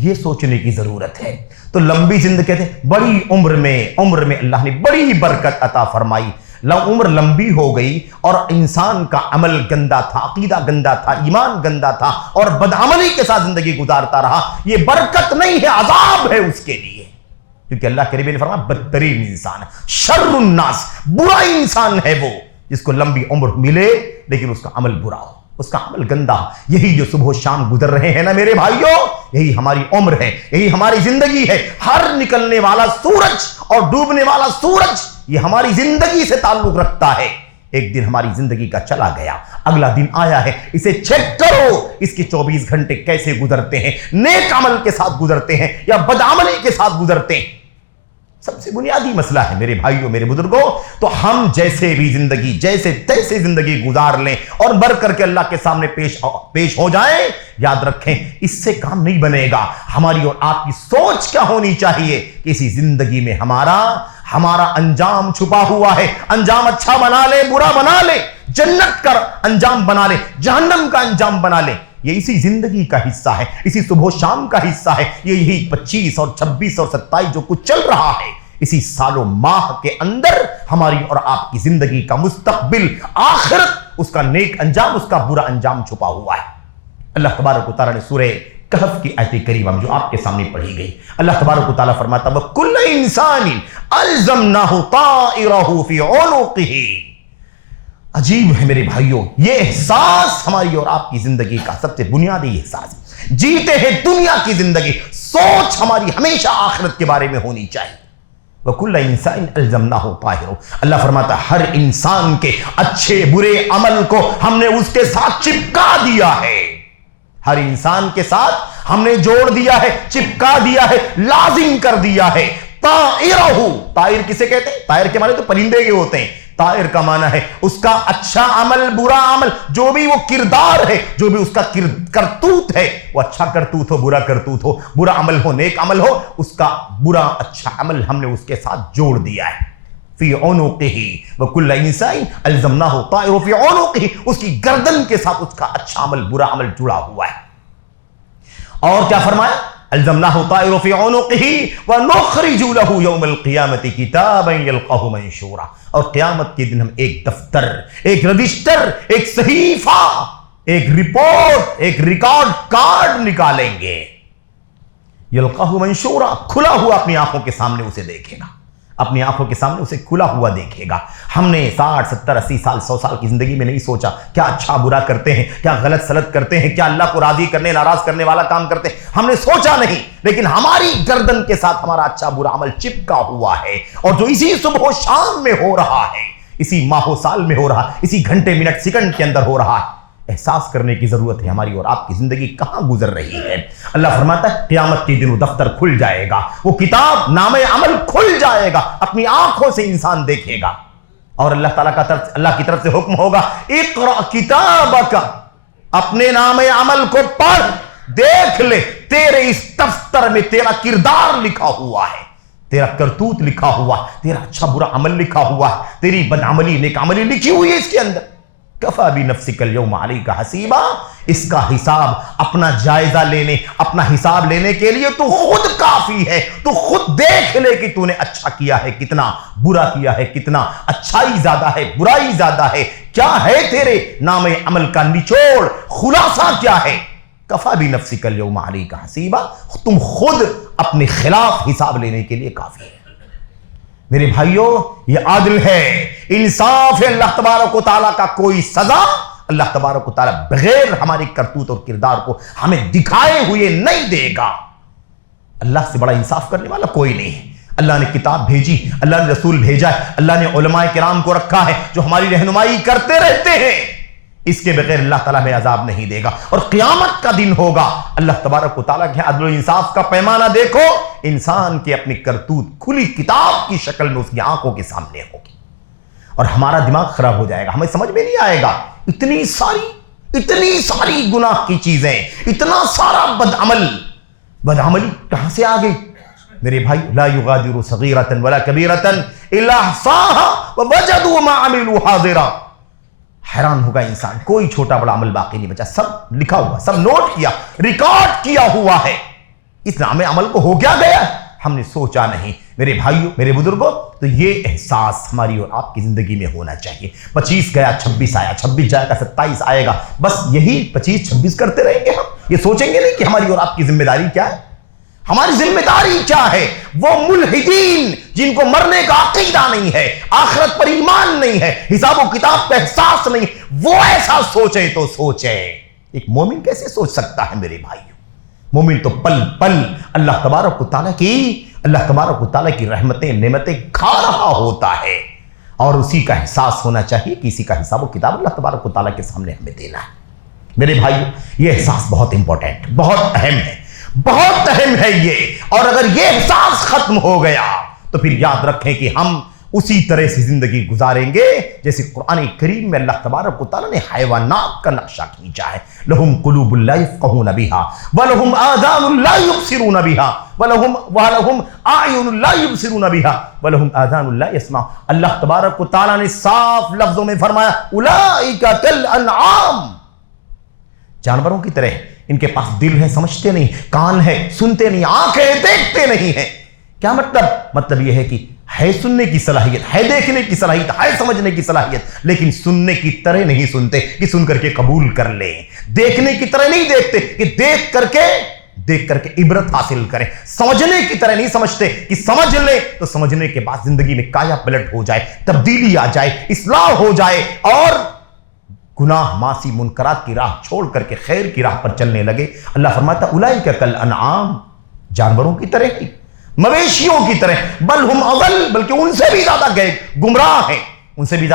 یہ سوچنے کی ضرورت ہے۔ تو لمبی زندگی کہتے ہیں بڑی عمر میں اللہ نے بڑی ہی برکت عطا فرمائی، عمر لمبی ہو گئی اور انسان کا عمل گندا تھا، عقیدہ گندا تھا، ایمان گندا تھا اور بدعملی کے ساتھ زندگی گزارتا رہا، یہ برکت نہیں ہے، عذاب ہے اس کے لیے، کیونکہ اللہ کے نبی نے فرمایا بدترین انسان، شر الناس، برا انسان ہے وہ جس کو لمبی عمر ملے لیکن اس کا عمل برا ہو، اس کا عمل گندا ہو۔ یہی جو صبح و شام گزر رہے ہیں نا میرے بھائیوں، یہی ہماری عمر ہے، یہی ہماری زندگی ہے۔ ہر نکلنے والا سورج اور ڈوبنے والا سورج یہ ہماری زندگی سے تعلق رکھتا ہے۔ ایک دن ہماری زندگی کا چلا گیا، اگلا دن آیا ہے، اسے چیک کرو اس کے 24 گھنٹے کیسے گزرتے ہیں، نیک عمل کے ساتھ گزرتے ہیں یا بدعملی کے ساتھ گزرتے ہیں۔ سب سے بنیادی مسئلہ ہے میرے بھائیوں، میرے بزرگوں، تو ہم جیسے بھی زندگی جیسے تیسے زندگی گزار لیں اور بڑھ کر کے اللہ کے سامنے پیش ہو جائیں، یاد رکھیں اس سے کام نہیں بنے گا۔ ہماری اور آپ کی سوچ کیا ہونی چاہیے کہ اسی زندگی میں ہمارا انجام چھپا ہوا ہے، انجام اچھا بنا لے، برا بنا لے، جنت کا انجام بنا لے، جہنم کا انجام بنا لے، یہ اسی زندگی کا حصہ ہے، اسی صبح و شام کا حصہ ہے، یہی 25 اور 26 اور 27 جو کچھ چل رہا ہے، اسی سال و ماہ کے اندر ہماری اور آپ کی زندگی کا مستقبل، آخرت، اس کا نیک انجام، اس کا برا انجام چھپا ہوا ہے۔ اللہ تبارک و تعالیٰ نے سورہ کہف کی آیت کریمہ جو آپ کے سامنے پڑھی گئی، اللہ تبارک و تعالیٰ فرماتا ہے وَكُلَّ إِنسَانٍ أَلْزَمْنَاهُ طَائِرَهُ فِي عُنُقِهِ۔ عجیب ہے میرے بھائیوں، یہ احساس ہماری اور آپ کی زندگی کا سب سے بنیادی احساس ہے۔ جیتے ہیں دنیا کی زندگی، سوچ ہماری ہمیشہ آخرت کے بارے میں ہونی چاہیے۔ وَكُلَّ إِنسَانٍ أَلْزَمْنَاهُ طَائِرَهُ، اللہ فرماتا ہے ہر انسان کے اچھے برے عمل کو ہم نے اس کے ساتھ چپکا دیا ہے، ہر انسان کے ساتھ ہم نے جوڑ دیا ہے، چپکا دیا ہے، لازم کر دیا ہے۔ طائرہ، طائر کسے کہتے ہیں؟ طائر کے معنی تو پرندے کے ہوتے ہیں، طائر کا معنی ہے اس کا اچھا عمل، برا عمل، جو بھی وہ کردار ہے، جو بھی اس کا کرتوت ہے، وہ اچھا کرتوت ہو، برا کرتوت ہو، برا عمل ہو، نیک عمل ہو، اس کا برا اچھا عمل ہم نے اس کے ساتھ جوڑ دیا ہے۔ فی عنقہ وکل انسان الزمناہ طائر فی عنقہ، اس کی گردن کے ساتھ اس کا اچھا عمل برا عمل جڑا ہوا ہے۔ اور کیا فرمایا؟ الزمناہ طائر فی عنقہ ونخرج له یوم القیامۃ کتابا یلقاہ منشورا، اور قیامت کے دن ہم ایک دفتر، ایک رجسٹر، ایک صحیفہ، ایک رپورٹ، ایک ریکارڈ کارڈ نکالیں گے، یلقاہ منشورا، کھلا ہوا اپنی آنکھوں کے سامنے اسے دیکھے گا، اپنی آنکھوں کے سامنے اسے کھلا ہوا دیکھے گا۔ ہم نے 60 70 80 سال 100 سال کی زندگی میں نہیں سوچا کیا اچھا برا کرتے ہیں، کیا غلط سلط کرتے ہیں، کیا اللہ کو راضی کرنے ناراض کرنے والا کام کرتے ہیں، ہم نے سوچا نہیں، لیکن ہماری گردن کے ساتھ ہمارا اچھا برا عمل چپکا ہوا ہے، اور جو اسی صبح و شام میں ہو رہا ہے، اسی ماہ و سال میں ہو رہا ہے، اسی گھنٹے منٹ سیکنڈ کے اندر ہو رہا ہے۔ احساس کرنے کی ضرورت ہے ہماری اور آپ کی زندگی کہاں گزر رہی ہے۔ اللہ فرماتا ہے قیامت کے دن وہ دفتر کھل جائے گا، وہ کتاب نام عمل کھل جائے گا، اپنی آنکھوں سے انسان دیکھے گا، اور اللہ کی طرف سے حکم ہوگا اقرأ کتابک، اپنے نام عمل کو پڑھ، دیکھ لے، تیرے اس دفتر میں تیرا کردار لکھا ہوا ہے، تیرا کرتوت لکھا ہوا ہے، تیرا اچھا برا عمل لکھا ہوا ہے، تیری بدعملی نیک عملی لکھی ہوئی ہے اس کے اندر۔ کفا بنفسک اليوم علیک حسیبا، اس کا حساب، اپنا جائزہ لینے، اپنا حساب لینے کے لیے تو خود کافی ہے، تو خود دیکھ لے کہ تو نے اچھا کیا ہے کتنا، برا کیا ہے کتنا، اچھائی زیادہ ہے برائی زیادہ ہے، کیا ہے تیرے نام عمل کا نچوڑ، خلاصہ کیا ہے۔ کفا بنفسک اليوم علیک حسیبا، تم خود اپنے خلاف حساب لینے کے لیے کافی ہے۔ میرے بھائیوں یہ عادل ہے، انصاف ہے، اللہ تبارک و تعالیٰ کا کوئی سزا اللہ تبارک و تعالیٰ بغیر ہماری کرتوت اور کردار کو ہمیں دکھائے ہوئے نہیں دے گا۔ اللہ سے بڑا انصاف کرنے والا کوئی نہیں ہے۔ اللہ نے کتاب بھیجی، اللہ نے رسول بھیجا ہے، اللہ نے علماء کرام کو رکھا ہے جو ہماری رہنمائی کرتے رہتے ہیں، اس کے بغیر اللہ تعالیٰ ہمیں عذاب نہیں دے گا۔ اور قیامت کا دن ہوگا، اللہ تبارک و تعالیٰ کے عدل و انصاف کا پیمانہ دیکھو، انسان کی اپنی کرتوت کھلی کتاب کی شکل میں اس کی آنکھوں کے سامنے ہوگی، اور ہمارا دماغ خراب ہو جائے گا، ہمیں سمجھ میں نہیں آئے گا اتنی ساری گناہ کی چیزیں، اتنا سارا بدعملی کہاں سے آ گئی، میرے بھائی لا یغادر صغیرۃ ولا کبیرۃ الا احصاها ووجدوا ما عملوا حاضرا. حیران ہوگا انسان، کوئی چھوٹا بڑا عمل باقی نہیں بچا، سب لکھا ہوا، سب نوٹ کیا، ریکارڈ کیا ہوا ہے. اس نام عمل کو ہو کیا گیا، ہم نے سوچا نہیں. میرے بھائیوں، میرے بزرگوں، تو یہ احساس ہماری اور آپ کی زندگی میں ہونا چاہیے. 25 گیا 26 آیا، 26 جائے گا 27 آئے گا، بس یہی 25 26 کرتے رہیں گے. ہم یہ سوچیں گے نہیں کہ ہماری اور آپ کی ذمہ داری کیا ہے. ہماری ذمہ داری کیا ہے؟ وہ ملحدین جن کو مرنے کا عقیدہ نہیں ہے، آخرت پر ایمان نہیں ہے، حساب و کتاب کا احساس نہیں، وہ ایسا سوچے تو سوچے. ایک مومن کیسے سوچ سکتا ہے میرے بھائیوں؟ مومن تو پل پل اللہ تبارک و تعالیٰ کی رحمتیں نعمتیں کھا رہا ہوتا ہے، اور اسی کا احساس ہونا چاہیے کہ اسی کا حساب و کتاب اللہ تبارک و تعالیٰ کے سامنے ہمیں دینا ہے. میرے بھائیوں، یہ احساس بہت امپورٹنٹ، بہت اہم ہے، بہت اہم ہے یہ. اور اگر یہ احساس ختم ہو گیا تو پھر یاد رکھیں کہ ہم اسی طرح سے زندگی گزاریں گے جیسے قرآن کریم میں اللہ تبارک و تعالیٰ نے حیوانات کا نقشہ کھینچا ہے. لہم قلوب لا یفقہون بہا ولہم آذان لا یبصرون بہا ولہم اعین لا یبصرون بہا ولہم آذان لا یسمعون. اللہ تبارک و تعالیٰ نے صاف لفظوں میں فرمایا اولئک کالانعام، جانوروں کی طرح. ان کے پاس دل ہے، سمجھتے نہیں، کان ہے، سنتے نہیں، آنکھیں دیکھتے نہیں ہیں. کیا مطلب؟ مطلب یہ ہے کہ ہے سننے کی صلاحیت، ہے دیکھنے کی صلاحیت، ہے سمجھنے کی صلاحیت، لیکن سننے کی طرح نہیں سنتے کہ سن کر کے قبول کر لیں، دیکھنے کی طرح نہیں دیکھتے کہ دیکھ کر کے عبرت حاصل کریں، سمجھنے کی طرح نہیں سمجھتے کہ سمجھ لیں تو سمجھنے کے بعد زندگی میں کایا پلٹ ہو جائے، تبدیلی آ جائے، اصلاح ہو جائے، اور گناہ معاصی منکرات کی راہ چھوڑ کر کے خیر کی راہ پر چلنے لگے. اللہ فرماتا اولئک کالانعام، جانوروں کی طرح ہی، مویشیوں کی طرح، بل ہم اضل، بلکہ ان سے بھی زیادہ گمراہ ہیں، ان سے بھی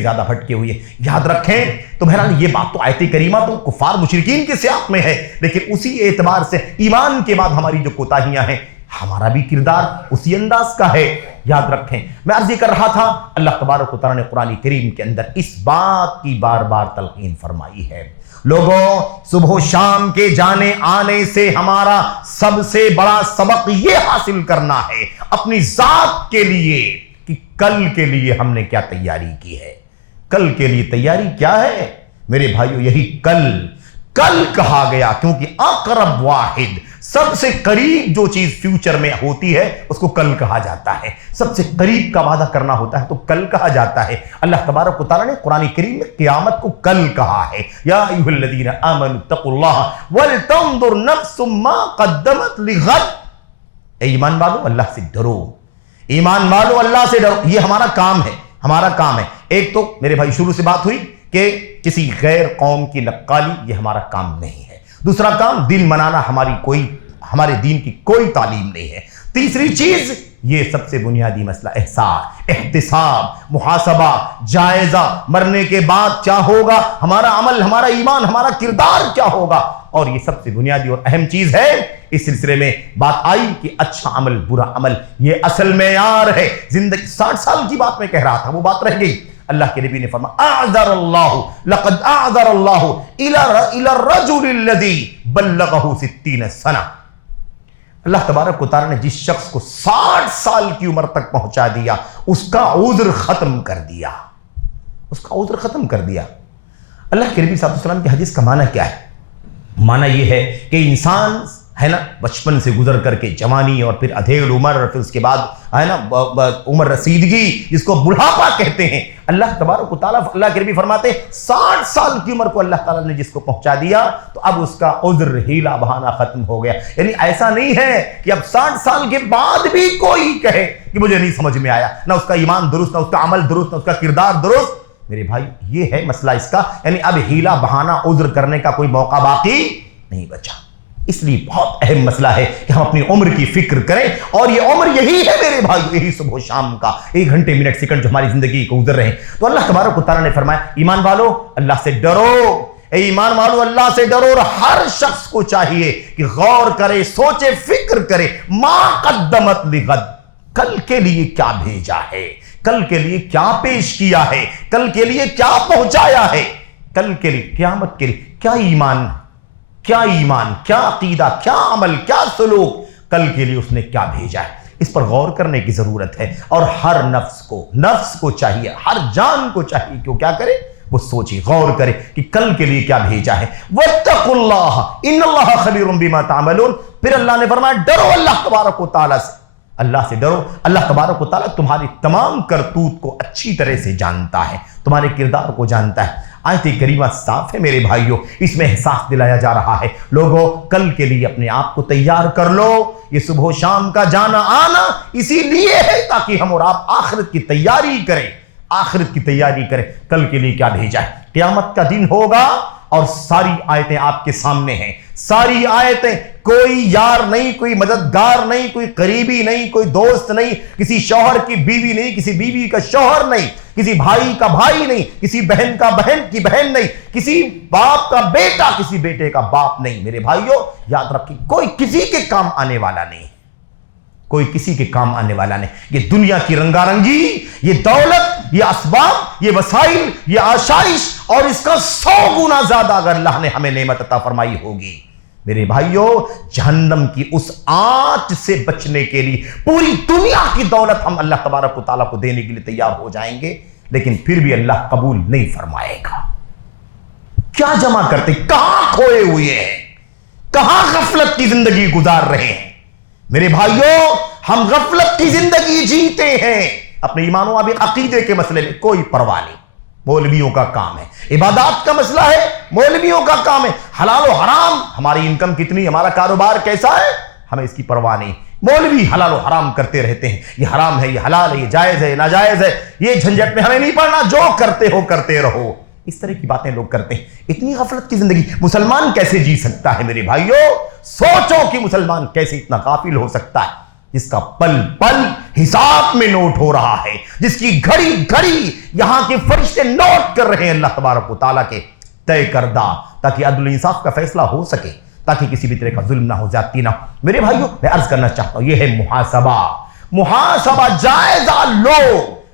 زیادہ بھٹکے ہوئے. یاد رکھیں. تو بہرحال یہ بات تو آیت کریمہ تو کفار مشرکین کے سیاق میں ہے، لیکن اسی اعتبار سے ایمان کے بعد ہماری جو کوتاہیاں ہیں، ہمارا بھی کردار اسی انداز کا ہے. یاد رکھیں. میں عرض یہ کر رہا تھا، اللہ تبارک و تعالیٰ نے قرآن کریم کے اندر اس بات کی بار بار تلقین فرمائی ہے، لوگوں صبح و شام کے جانے آنے سے ہمارا سب سے بڑا سبق یہ حاصل کرنا ہے اپنی ذات کے لیے کہ کل کے لیے ہم نے کیا تیاری کی ہے. کل کے لیے تیاری کیا ہے میرے بھائیو؟ یہی کل کہا گیا، کیونکہ اقرب واحد، سب سے قریب جو چیز فیوچر میں ہوتی ہے اس کو کل کہا جاتا ہے. سب سے قریب کا وعدہ کرنا ہوتا ہے تو کل کہا جاتا ہے. اللہ تبارک و تعالیٰ نے قرآن کریم میں قیامت کو کل کہا ہے. یا ایھا الذین آمنوا اتقوا اللہ ولتنظر نفس ما قدمت لغد. اے ایمان والو، اللہ سے ڈرو، ایمان والو اللہ سے ڈرو. یہ ہمارا کام ہے. ایک تو میرے بھائی شروع سے بات ہوئی کہ کسی غیر قوم کی نقالی، یہ ہمارا کام نہیں ہے. دوسرا کام، دل منانا ہمارے دین کی کوئی تعلیم نہیں ہے. تیسری چیز، یہ سب سے بنیادی مسئلہ، احساس، احتساب، محاسبہ، جائزہ، مرنے کے بعد کیا ہوگا، ہمارا عمل، ہمارا ایمان، ہمارا کردار کیا ہوگا. اور یہ سب سے بنیادی اور اہم چیز ہے. اس سلسلے میں بات آئی کہ اچھا عمل، برا عمل، یہ اصل معیار ہے زندگی. 60 سال کی بات میں کہہ رہا تھا، وہ بات رہ گئی. اللہ کے نبی نے فرمایا لقد اعذر اللہ الى الرجل الذي بلغه 60 سنہ. اللہ تبارک و تعالیٰ نے جس شخص کو 60 سال کی عمر تک پہنچا دیا، اس کا عذر ختم کر دیا. اللہ کے نبی صلی اللہ علیہ وسلم کی حدیث کا معنی کیا ہے؟ معنی یہ ہے کہ انسان ہے نا بچپن سے گزر کر کے جوانی اور پھر ادھیڑ عمر اور پھر اس کے بعد ہے نا عمر رسیدگی، جس کو بڑھاپا کہتے ہیں. اللہ تبارک و تعالیٰ، اللہ کے نبی فرماتے ہیں 60 سال کی عمر کو اللہ تعالیٰ نے جس کو پہنچا دیا تو اب اس کا عذر، ہیلا بہانہ ختم ہو گیا. یعنی ایسا نہیں ہے کہ اب 60 سال کے بعد بھی کوئی کہے کہ مجھے نہیں سمجھ میں آیا، نہ اس کا ایمان درست، نہ اس کا عمل درست، نہ اس کا کردار درست. میرے بھائی یہ ہے مسئلہ اس کا. یعنی اب ہیلا بہانہ عذر کرنے کا کوئی موقع باقی نہیں بچا. اس لیے بہت اہم مسئلہ ہے کہ ہم اپنی عمر کی فکر کریں، اور یہ عمر یہی ہے میرے بھائی، یہی صبح و شام کا 1 گھنٹے منٹ سیکنڈ جو ہماری زندگی کو گزر رہے ہیں. تو اللہ تبارک و تعالیٰ نے فرمایا ایمان والو اللہ سے ڈرو، اے ایمان والو اللہ سے ڈرو. اور ہر شخص کو چاہیے کہ غور کرے، سوچے، فکر کرے، ما قدمت لغد، کل کے لیے کیا بھیجا ہے، کل کے لیے کیا پیش کیا ہے، کل کے لیے کیا پہنچایا ہے، کل کے لیے، قیامت کے لیے کیا ایمان، کیا عقیدہ، کیا عمل، کیا سلوک کل کے لیے اس نے کیا بھیجا ہے، اس پر غور کرنے کی ضرورت ہے۔ اور ہر نفس کو چاہیے، ہر جان کو چاہیے کہ وہ کیا کرے، وہ سوچے، غور کرے کہ کل کے لیے کیا بھیجا ہے۔ وَاتَّقُوا اللَّهَ إِنَّ اللَّهَ خَبِيرٌ بِمَا تَعْمَلُونَ۔ پھر اللہ نے فرمایا ڈرو اللہ تبارک و تعالیٰ سے، اللہ سے ڈرو، اللہ تبارک و تعالیٰ تمہاری تمام کرتوت کو اچھی طرح سے جانتا ہے، تمہارے کردار کو جانتا ہے۔ آیت کریمہ صاف ہے میرے بھائیوں، اس میں احساس دلایا جا رہا ہے لوگوں کل کے لیے اپنے آپ کو تیار کر لو۔ یہ صبح و شام کا جانا آنا اسی لیے ہے تاکہ ہم اور آپ آخرت کی تیاری کریں، آخرت کی تیاری کریں۔ کل کے لیے کیا بھیجا ہے، قیامت کا دن ہوگا اور ساری آیتیں آپ کے سامنے ہیں، ساری آیتیں، کوئی یار نہیں، کوئی مددگار نہیں، کوئی قریبی نہیں، کوئی دوست نہیں، کسی شوہر کی بیوی نہیں، کسی بیوی کا شوہر نہیں، کسی بھائی کا بھائی نہیں، کسی بہن کا بہن کی بہن نہیں، کسی باپ کا بیٹا، کسی بیٹے کا باپ نہیں۔ میرے بھائیوں یاد رکھیں، کوئی کسی کے کام آنے والا نہیں، کوئی کسی کے کام آنے والا نہیں۔ یہ دنیا کی رنگا رنگی، یہ دولت، یہ اسباب، یہ وسائل، یہ آشائش، اور اس کا 100 گنا زیادہ اگر اللہ نے ہمیں نعمت عطا فرمائی ہوگی، میرے بھائیوں جہنم کی اس آنچ سے بچنے کے لیے پوری دنیا کی دولت ہم اللہ تبارک و تعالیٰ کو دینے کے لیے تیار ہو جائیں گے، لیکن پھر بھی اللہ قبول نہیں فرمائے گا۔ کیا جمع کرتے، کہاں کھوئے ہوئے ہیں، کہاں غفلت کی زندگی گزار رہے ہیں۔ میرے بھائیوں ہم غفلت کی زندگی جیتے ہیں، اپنے ایمان و عقیدے کے مسئلے میں کوئی پرواہ نہیں، مولویوں کا کام ہے، عبادات کا مسئلہ ہے مولویوں کا کام ہے، حلال و حرام، ہماری انکم کتنی، ہمارا کاروبار کیسا ہے، ہمیں اس کی پرواہ نہیں۔ مولوی حلال و حرام کرتے رہتے ہیں، یہ حرام ہے، یہ حلال ہے، یہ جائز ہے، یہ ناجائز ہے، یہ جھنجٹ میں ہمیں نہیں پڑنا، جو کرتے ہو کرتے رہو۔ اس طرح کی باتیں لوگ کرتے ہیں۔ اتنی غفلت کی زندگی مسلمان کیسے جی سکتا ہے میرے بھائیوں؟ سوچو کہ مسلمان کیسے اتنا غافل ہو سکتا ہے، جس کا پل پل حساب میں نوٹ ہو رہا ہے، جس کی گھڑی گھڑی یہاں کے فرشتے نوٹ کر رہے ہیں اللہ تبارک و تعالیٰ کے طے کردہ، تاکہ عدل و انصاف کا فیصلہ ہو سکے، تاکہ کسی بھی طرح کا ظلم نہ ہو، زیادتی نہ ہو۔ میرے بھائیوں میں عرض کرنا چاہتا ہوں، یہ ہے محاسبہ، جائزہ لو،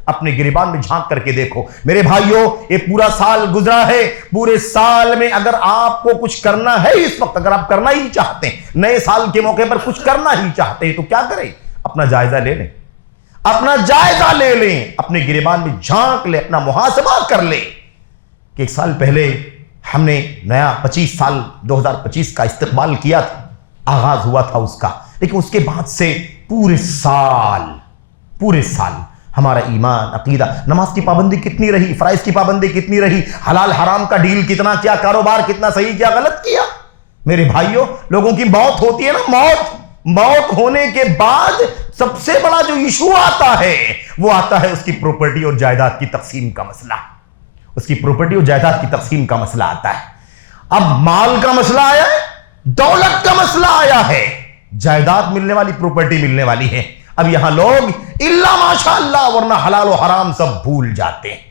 اپنے گریبان میں جھانک کر کے دیکھو۔ میرے بھائیوں یہ پورا سال گزرا ہے، پورے سال میں اگر آپ کو کچھ کرنا ہے اس وقت، اگر آپ کرنا ہی چاہتے ہیں، نئے سال کے موقع پر کچھ کرنا ہی چاہتے ہیں، تو کیا کریں؟ اپنا جائزہ لے لیں، اپنا جائزہ لے لیں، اپنے گریبان میں جھانک لیں، اپنا محاسبہ کر لیں کہ ایک سال پہلے ہم نے نیا 25 سال 2025 کا استقبال کیا تھا، آغاز ہوا تھا اس کا، لیکن اس کے بعد سے پورے سال ہمارا ایمان، عقیدہ، نماز کی پابندی کتنی رہی، فرائض کی پابندی کتنی رہی، حلال حرام کا ڈیل کتنا کیا، کاروبار کتنا صحیح کیا، غلط کیا۔ میرے بھائیوں لوگوں کی موت ہوتی ہے نا، موت ہونے کے بعد سب سے بڑا جو ایشو آتا ہے وہ آتا ہے اس کی پراپرٹی اور جائیداد کی تقسیم کا مسئلہ، اس کی پراپرٹی اور جائیداد کی تقسیم کا مسئلہ آتا ہے۔ اب مال کا مسئلہ آیا ہے، دولت کا مسئلہ آیا ہے، جائیداد ملنے والی، پراپرٹی ملنے والی ہے۔ اب یہاں لوگ الا ماشاء اللہ، ورنہ حلال و حرام سب بھول جاتے ہیں۔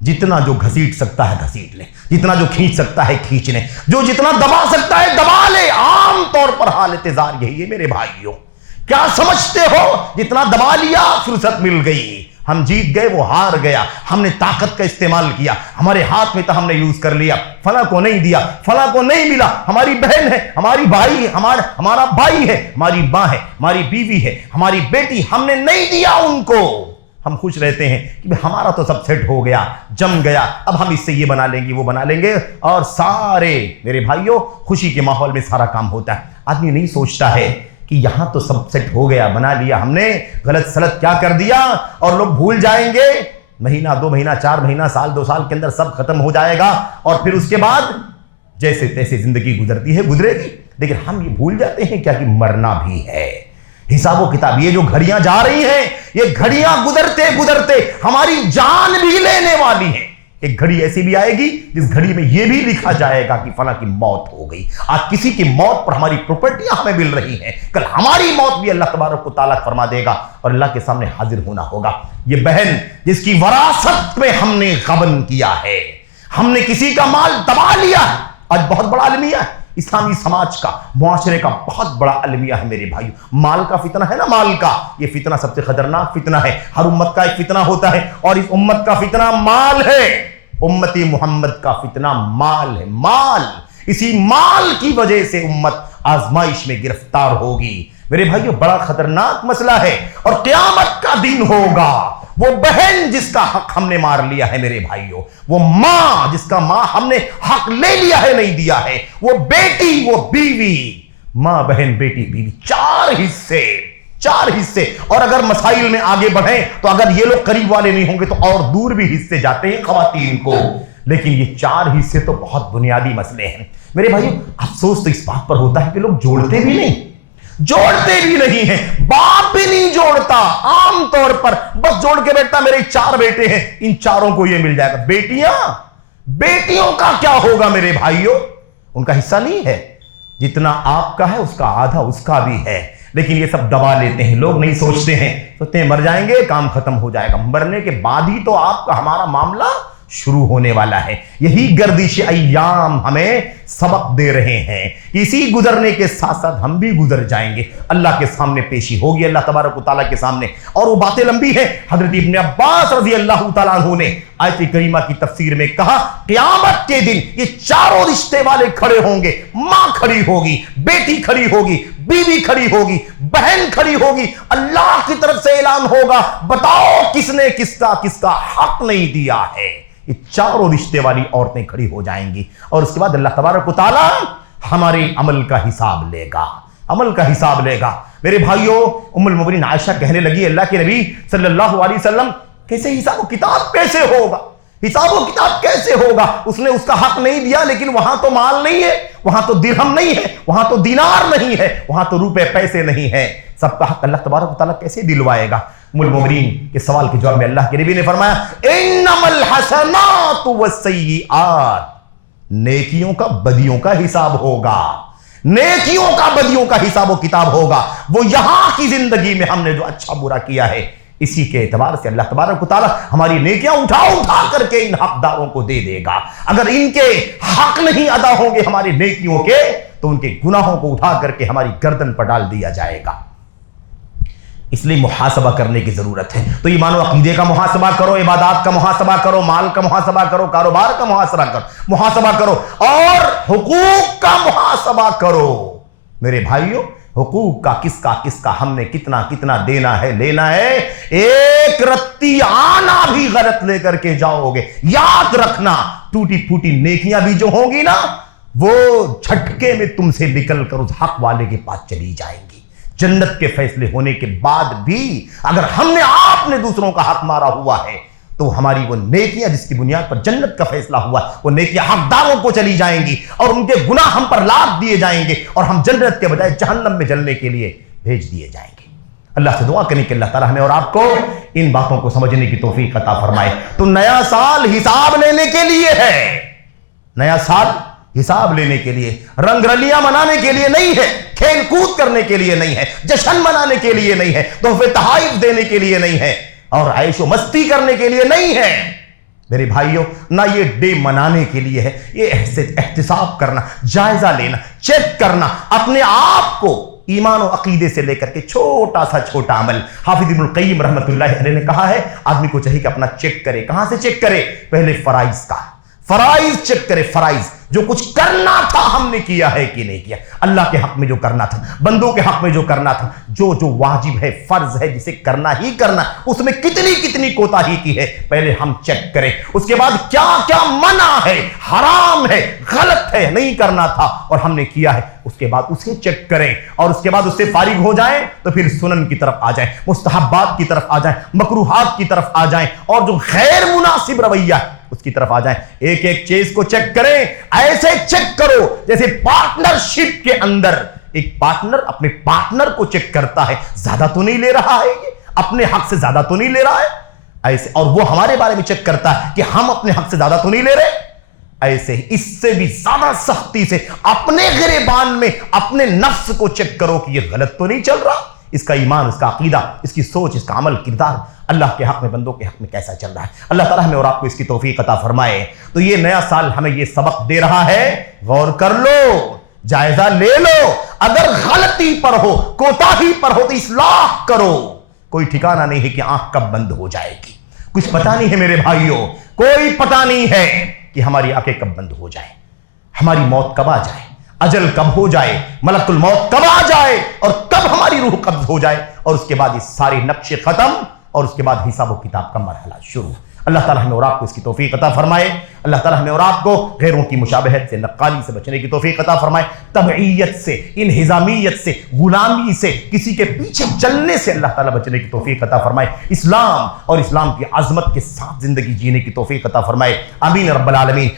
جتنا جو گھسیٹ سکتا ہے گھسیٹ لے، جتنا جو کھینچ سکتا ہے کھینچ لے، جو جتنا دبا سکتا ہے دبا لے۔ عام طور پر حالت زار یہی ہے میرے بھائیوں۔ کیا سمجھتے ہو جتنا دبا لیا فرصت مل گئی، ہم جیت گئے وہ ہار گیا، ہم نے طاقت کا استعمال کیا، ہمارے ہاتھ میں تھا ہم نے یوز کر لیا، فلاں کو نہیں دیا، فلاں کو نہیں ملا، ہماری بہن ہے، ہماری بھائی، ہمارا بھائی ہے، ہماری ماں ہے، ہماری بیوی ہے، ہماری بیٹی، ہم نے نہیں دیا ان کو۔ ہم خوش رہتے ہیں کہ ہمارا تو سب سیٹ ہو گیا، جم گیا، اب ہم اس سے یہ بنا لیں گے وہ بنا لیں گے، اور سارے میرے بھائیوں خوشی کے ماحول میں سارا کام ہوتا ہے۔ آدمی نہیں سوچتا ہے کہ یہاں تو سب سیٹ ہو گیا، بنا لیا ہم نے، غلط سلط کیا کر دیا، اور لوگ بھول جائیں گے، مہینہ 2 مہینہ 4 مہینہ سال 2 سال کے اندر سب ختم ہو جائے گا، اور پھر اس کے بعد جیسے تیسے زندگی گزرتی ہے گزرے گی، لیکن ہم یہ بھول جاتے ہیں کیا کہ مرنا بھی ہے، حساب و کتاب۔ یہ جو گھڑیاں جا رہی ہیں، یہ گھڑیاں گزرتے گزرتے ہماری جان بھی لینے والی ہیں۔ ایک گھڑی ایسی بھی آئے گی جس گھڑی میں یہ بھی لکھا جائے گا کہ فلاں کی موت ہو گئی۔ آج کسی کی موت پر ہماری پراپرٹیاں ہمیں مل رہی ہیں، کل ہماری موت بھی اللہ تبارک و تعالیٰ فرما دے گا اور اللہ کے سامنے حاضر ہونا ہوگا۔ یہ بہن جس کی وراثت میں ہم نے غبن کیا ہے، ہم نے کسی کا مال دبا لیا ہے، آج بہت بڑا المیہ ہے اسلامی سماج کا، معاشرے کا بہت بڑا المیہ ہے میرے بھائیو۔ مال کا فتنہ ہے نا، مال کا یہ فتنہ سب سے خطرناک فتنہ ہے۔ ہر امت کا ایک فتنہ ہوتا ہے، اور اس امت کا فتنہ مال ہے۔ امتی محمد کا فتنہ مال ہے، مال۔ اسی مال کی وجہ سے امت آزمائش میں گرفتار ہوگی۔ میرے بھائیو بڑا خطرناک مسئلہ ہے، اور قیامت کا دن ہوگا وہ بہن جس کا حق ہم نے مار لیا ہے میرے بھائیو، وہ ماں جس کا ماں ہم نے حق لے لیا ہے نہیں دیا ہے، وہ بیٹی، وہ بیوی، ماں بہن بیٹی بیوی، چار حصے۔ اور اگر مسائل میں آگے بڑھیں تو اگر یہ لوگ قریب والے نہیں ہوں گے تو اور دور بھی حصے جاتے ہیں خواتین کو، لیکن یہ چار حصے تو بہت بنیادی مسئلے ہیں میرے بھائیو۔ افسوس تو اس بات پر ہوتا ہے کہ لوگ جوڑتے بھی نہیں ہیں، باپ بھی نہیں جوڑتا، عام طور پر بس جوڑ کے بیٹھتا میرے 4 بیٹے ہیں، ان چاروں کو یہ مل جائے گا۔ بیٹیوں کا کیا ہوگا میرے بھائیو؟ ان کا حصہ نہیں ہے، جتنا آپ کا ہے اس کا آدھا اس کا بھی ہے، لیکن یہ سب دبا لیتے ہیں، لوگ نہیں سوچتے ہیں مر جائیں گے کام ختم ہو جائے گا، مرنے کے بعد ہی تو آپ کا ہمارا معاملہ شروع ہونے والا ہے۔ یہی گردش ایام ہمیں سبق دے رہے ہیں، اسی گزرنے کے ساتھ ساتھ ہم بھی گزر جائیں گے، اللہ کے سامنے پیشی ہوگی، اللہ تبارک و تعالیٰ کے سامنے، اور وہ باتیں لمبی ہیں۔ حضرت ابن عباس رضی اللہ تعالیٰ عنہ نے آیت کریمہ کی تفسیر میں کہا قیامت کے دن یہ چاروں رشتے والے کھڑے ہوں گے، ماں کھڑی ہوگی، بیٹی کھڑی ہوگی، بیوی کھڑی ہوگی، بہن کھڑی ہوگی، اللہ کی طرف سے اعلان ہوگا بتاؤ کس نے کس کا حق نہیں دیا ہے۔ یہ چاروں رشتے والی عورتیں کھڑی ہو جائیں گی، اور اس کے بعد اللہ تبارک و تعالیٰ ہمارے عمل کا حساب لے گا۔ میرے بھائیوں، ام المؤمنین عائشہ کہنے لگی اللہ کے نبی صلی اللہ علیہ وسلم کیسے حساب و کتاب کیسے ہوگا؟ اس نے اس کا حق نہیں دیا، لیکن وہاں تو مال نہیں ہے، وہاں تو درہم نہیں ہے، وہاں تو دینار نہیں ہے، وہاں تو روپے پیسے نہیں ہے، سب کا حق اللہ تبارک و تعالیٰ کیسے دلوائے گا؟ ام المؤمنین کے سوال کے جواب میں اللہ کے نبی نے فرمایا انما الحسنات والسیئات، نیکیوں کا بدیوں کا حساب ہوگا، بدیوں کا حساب و کتاب ہوگا۔ وہ یہاں کی زندگی میں ہم نے جو اچھا برا کیا ہے، اسی کے اعتبار سے اللہ تبارک و تعالیٰ ہماری نیکیاں اٹھا کر کے ان حقداروں کو دے دے گا۔ اگر ان کے حق نہیں ادا ہوں گے ہماری نیکیوں کے، تو ان کے گناہوں کو اٹھا کر کے ہماری گردن پر ڈال دیا جائے گا۔ اس لیے محاسبہ کرنے کی ضرورت ہے۔ تو ایمان و عقیدے کا محاسبہ کرو، عبادات کا محاسبہ کرو، مال کا محاسبہ کرو، کاروبار کا محاسبہ کرو، اور حقوق کا محاسبہ کرو میرے بھائیوں۔ حقوق کا کس کا ہم نے کتنا دینا ہے، لینا ہے۔ ایک رتی آنا بھی غلط لے کر کے جاؤ گے، یاد رکھنا ٹوٹی پھوٹی نیکیاں بھی جو ہوں گی نا، وہ جھٹکے میں تم سے نکل کر اس حق والے کے پاس چلی جائیں گی۔ جنت کے فیصلے ہونے کے بعد بھی اگر ہم نے آپ نے دوسروں کا حق مارا ہوا ہے، تو ہماری وہ نیکیاں جس کی بنیاد پر جنت کا فیصلہ ہوا، وہ نیکیاں حقداروں کو چلی جائیں گی، اور ان کے گناہ ہم پر لاد دیے جائیں گے، اور ہم جنت کے بجائے جہنم میں جلنے کے لیے بھیج دیے جائیں گے۔ اللہ سے دعا کریں کہ اللہ تعالیٰ ہمیں اور آپ کو ان باتوں کو سمجھنے کی توفیق عطا فرمائے۔ تو نیا سال حساب لینے کے لیے ہے، نیا سال حساب لینے کے لیے، رنگ رلیاں منانے کے لیے نہیں ہے، کھیل کود کرنے کے لیے نہیں ہے، جشن منانے کے لیے نہیں ہے، تحفے تحائف دینے کے لیے نہیں ہے، اور عیش و مستی کرنے کے لیے نہیں ہے میرے بھائیوں۔ نہ یہ ڈے منانے کے لیے ہے، یہ احتساب کرنا، جائزہ لینا، چیک کرنا اپنے آپ کو، ایمان و عقیدے سے لے کر کے چھوٹا عمل۔ حافظ ابن القیم رحمۃ اللہ علیہ نے کہا ہے آدمی کو چاہیے کہ اپنا چیک کرے۔ کہاں سے چیک کرے؟ پہلے فرائض کا، فرائض چیک کرے، فرائض جو کچھ کرنا تھا ہم نے کیا ہے کہ نہیں کیا، اللہ کے حق میں جو کرنا تھا، بندوں کے حق میں جو کرنا تھا، جو واجب ہے، فرض ہے، جسے کرنا ہی کرنا، اس میں کتنی کوتاہی کی ہے، پہلے ہم چیک کریں۔ اس کے بعد کیا منع ہے، حرام ہے، غلط ہے، نہیں کرنا تھا اور ہم نے کیا ہے، اس کے بعد اسے چیک کریں، اور اس کے بعد اس سے فارغ ہو جائیں تو پھر سنن کی طرف آ جائیں، مستحبات کی طرف آ جائیں، مکروہات کی طرف آ جائیں، اور جو غیر مناسب رویہ ہے اس کی طرف آ جائیں۔ ایک چیز کو چیک کریں، ایسے چیک کرو جیسے پارٹنرشپ کے اندر ایک پارٹنر اپنے پارٹنر کو چیک کرتا ہے، زیادہ تو نہیں لے رہا ہے، یہ اپنے حق سے زیادہ تو نہیں لے رہا ہے ایسے، اور وہ ہمارے بارے میں چیک کرتا ہے کہ ہم اپنے حق سے زیادہ تو نہیں لے رہے ایسے ہی۔ اس سے بھی زیادہ سختی سے اپنے گریبان میں اپنے نفس کو چیک کرو کہ یہ غلط تو نہیں چل رہا، اس کا ایمان، اس کا عقیدہ، اس کی سوچ، اس کا عمل، کردار اللہ کے حق میں، بندوں کے حق میں کیسا چل رہا ہے۔ اللہ تعالیٰ ہمیں اور آپ کو اس کی توفیق عطا فرمائے۔ تو یہ نیا سال ہمیں یہ سبق دے رہا ہے، غور کر لو، جائزہ لے لو، اگر غلطی پر ہو، کوتاہی پر ہو تو اصلاح کرو۔ کوئی ٹھکانہ نہیں ہے کہ آنکھ کب بند ہو جائے گی، کچھ پتہ نہیں ہے میرے بھائیوں، کوئی پتہ نہیں ہے کہ ہماری آنکھیں کب بند ہو جائیں، ہماری موت کب آ جائے۔ اجل کب ہو جائے، ملک الموت کب آ جائے اور کب ہماری روح قبض ہو جائے، اور اس کے بعد یہ سارے نقشے ختم، اور اس کے بعد حساب و کتاب کا مرحلہ شروع۔ اللہ تعالیٰ ہمیں اور آپ کو اس کی توفیق عطا فرمائے۔ اللہ تعالیٰ ہمیں اور آپ کو غیروں کی مشابہت سے، نقالی سے بچنے کی توفیق عطا فرمائے، تبعیت سے، انہزامیت سے، غلامی سے، کسی کے پیچھے چلنے سے اللہ تعالیٰ بچنے کی توفیق عطا فرمائے، اسلام اور اسلام کی عظمت کے ساتھ زندگی جینے کی توفیق عطا فرمائے۔ آمین رب العالمین۔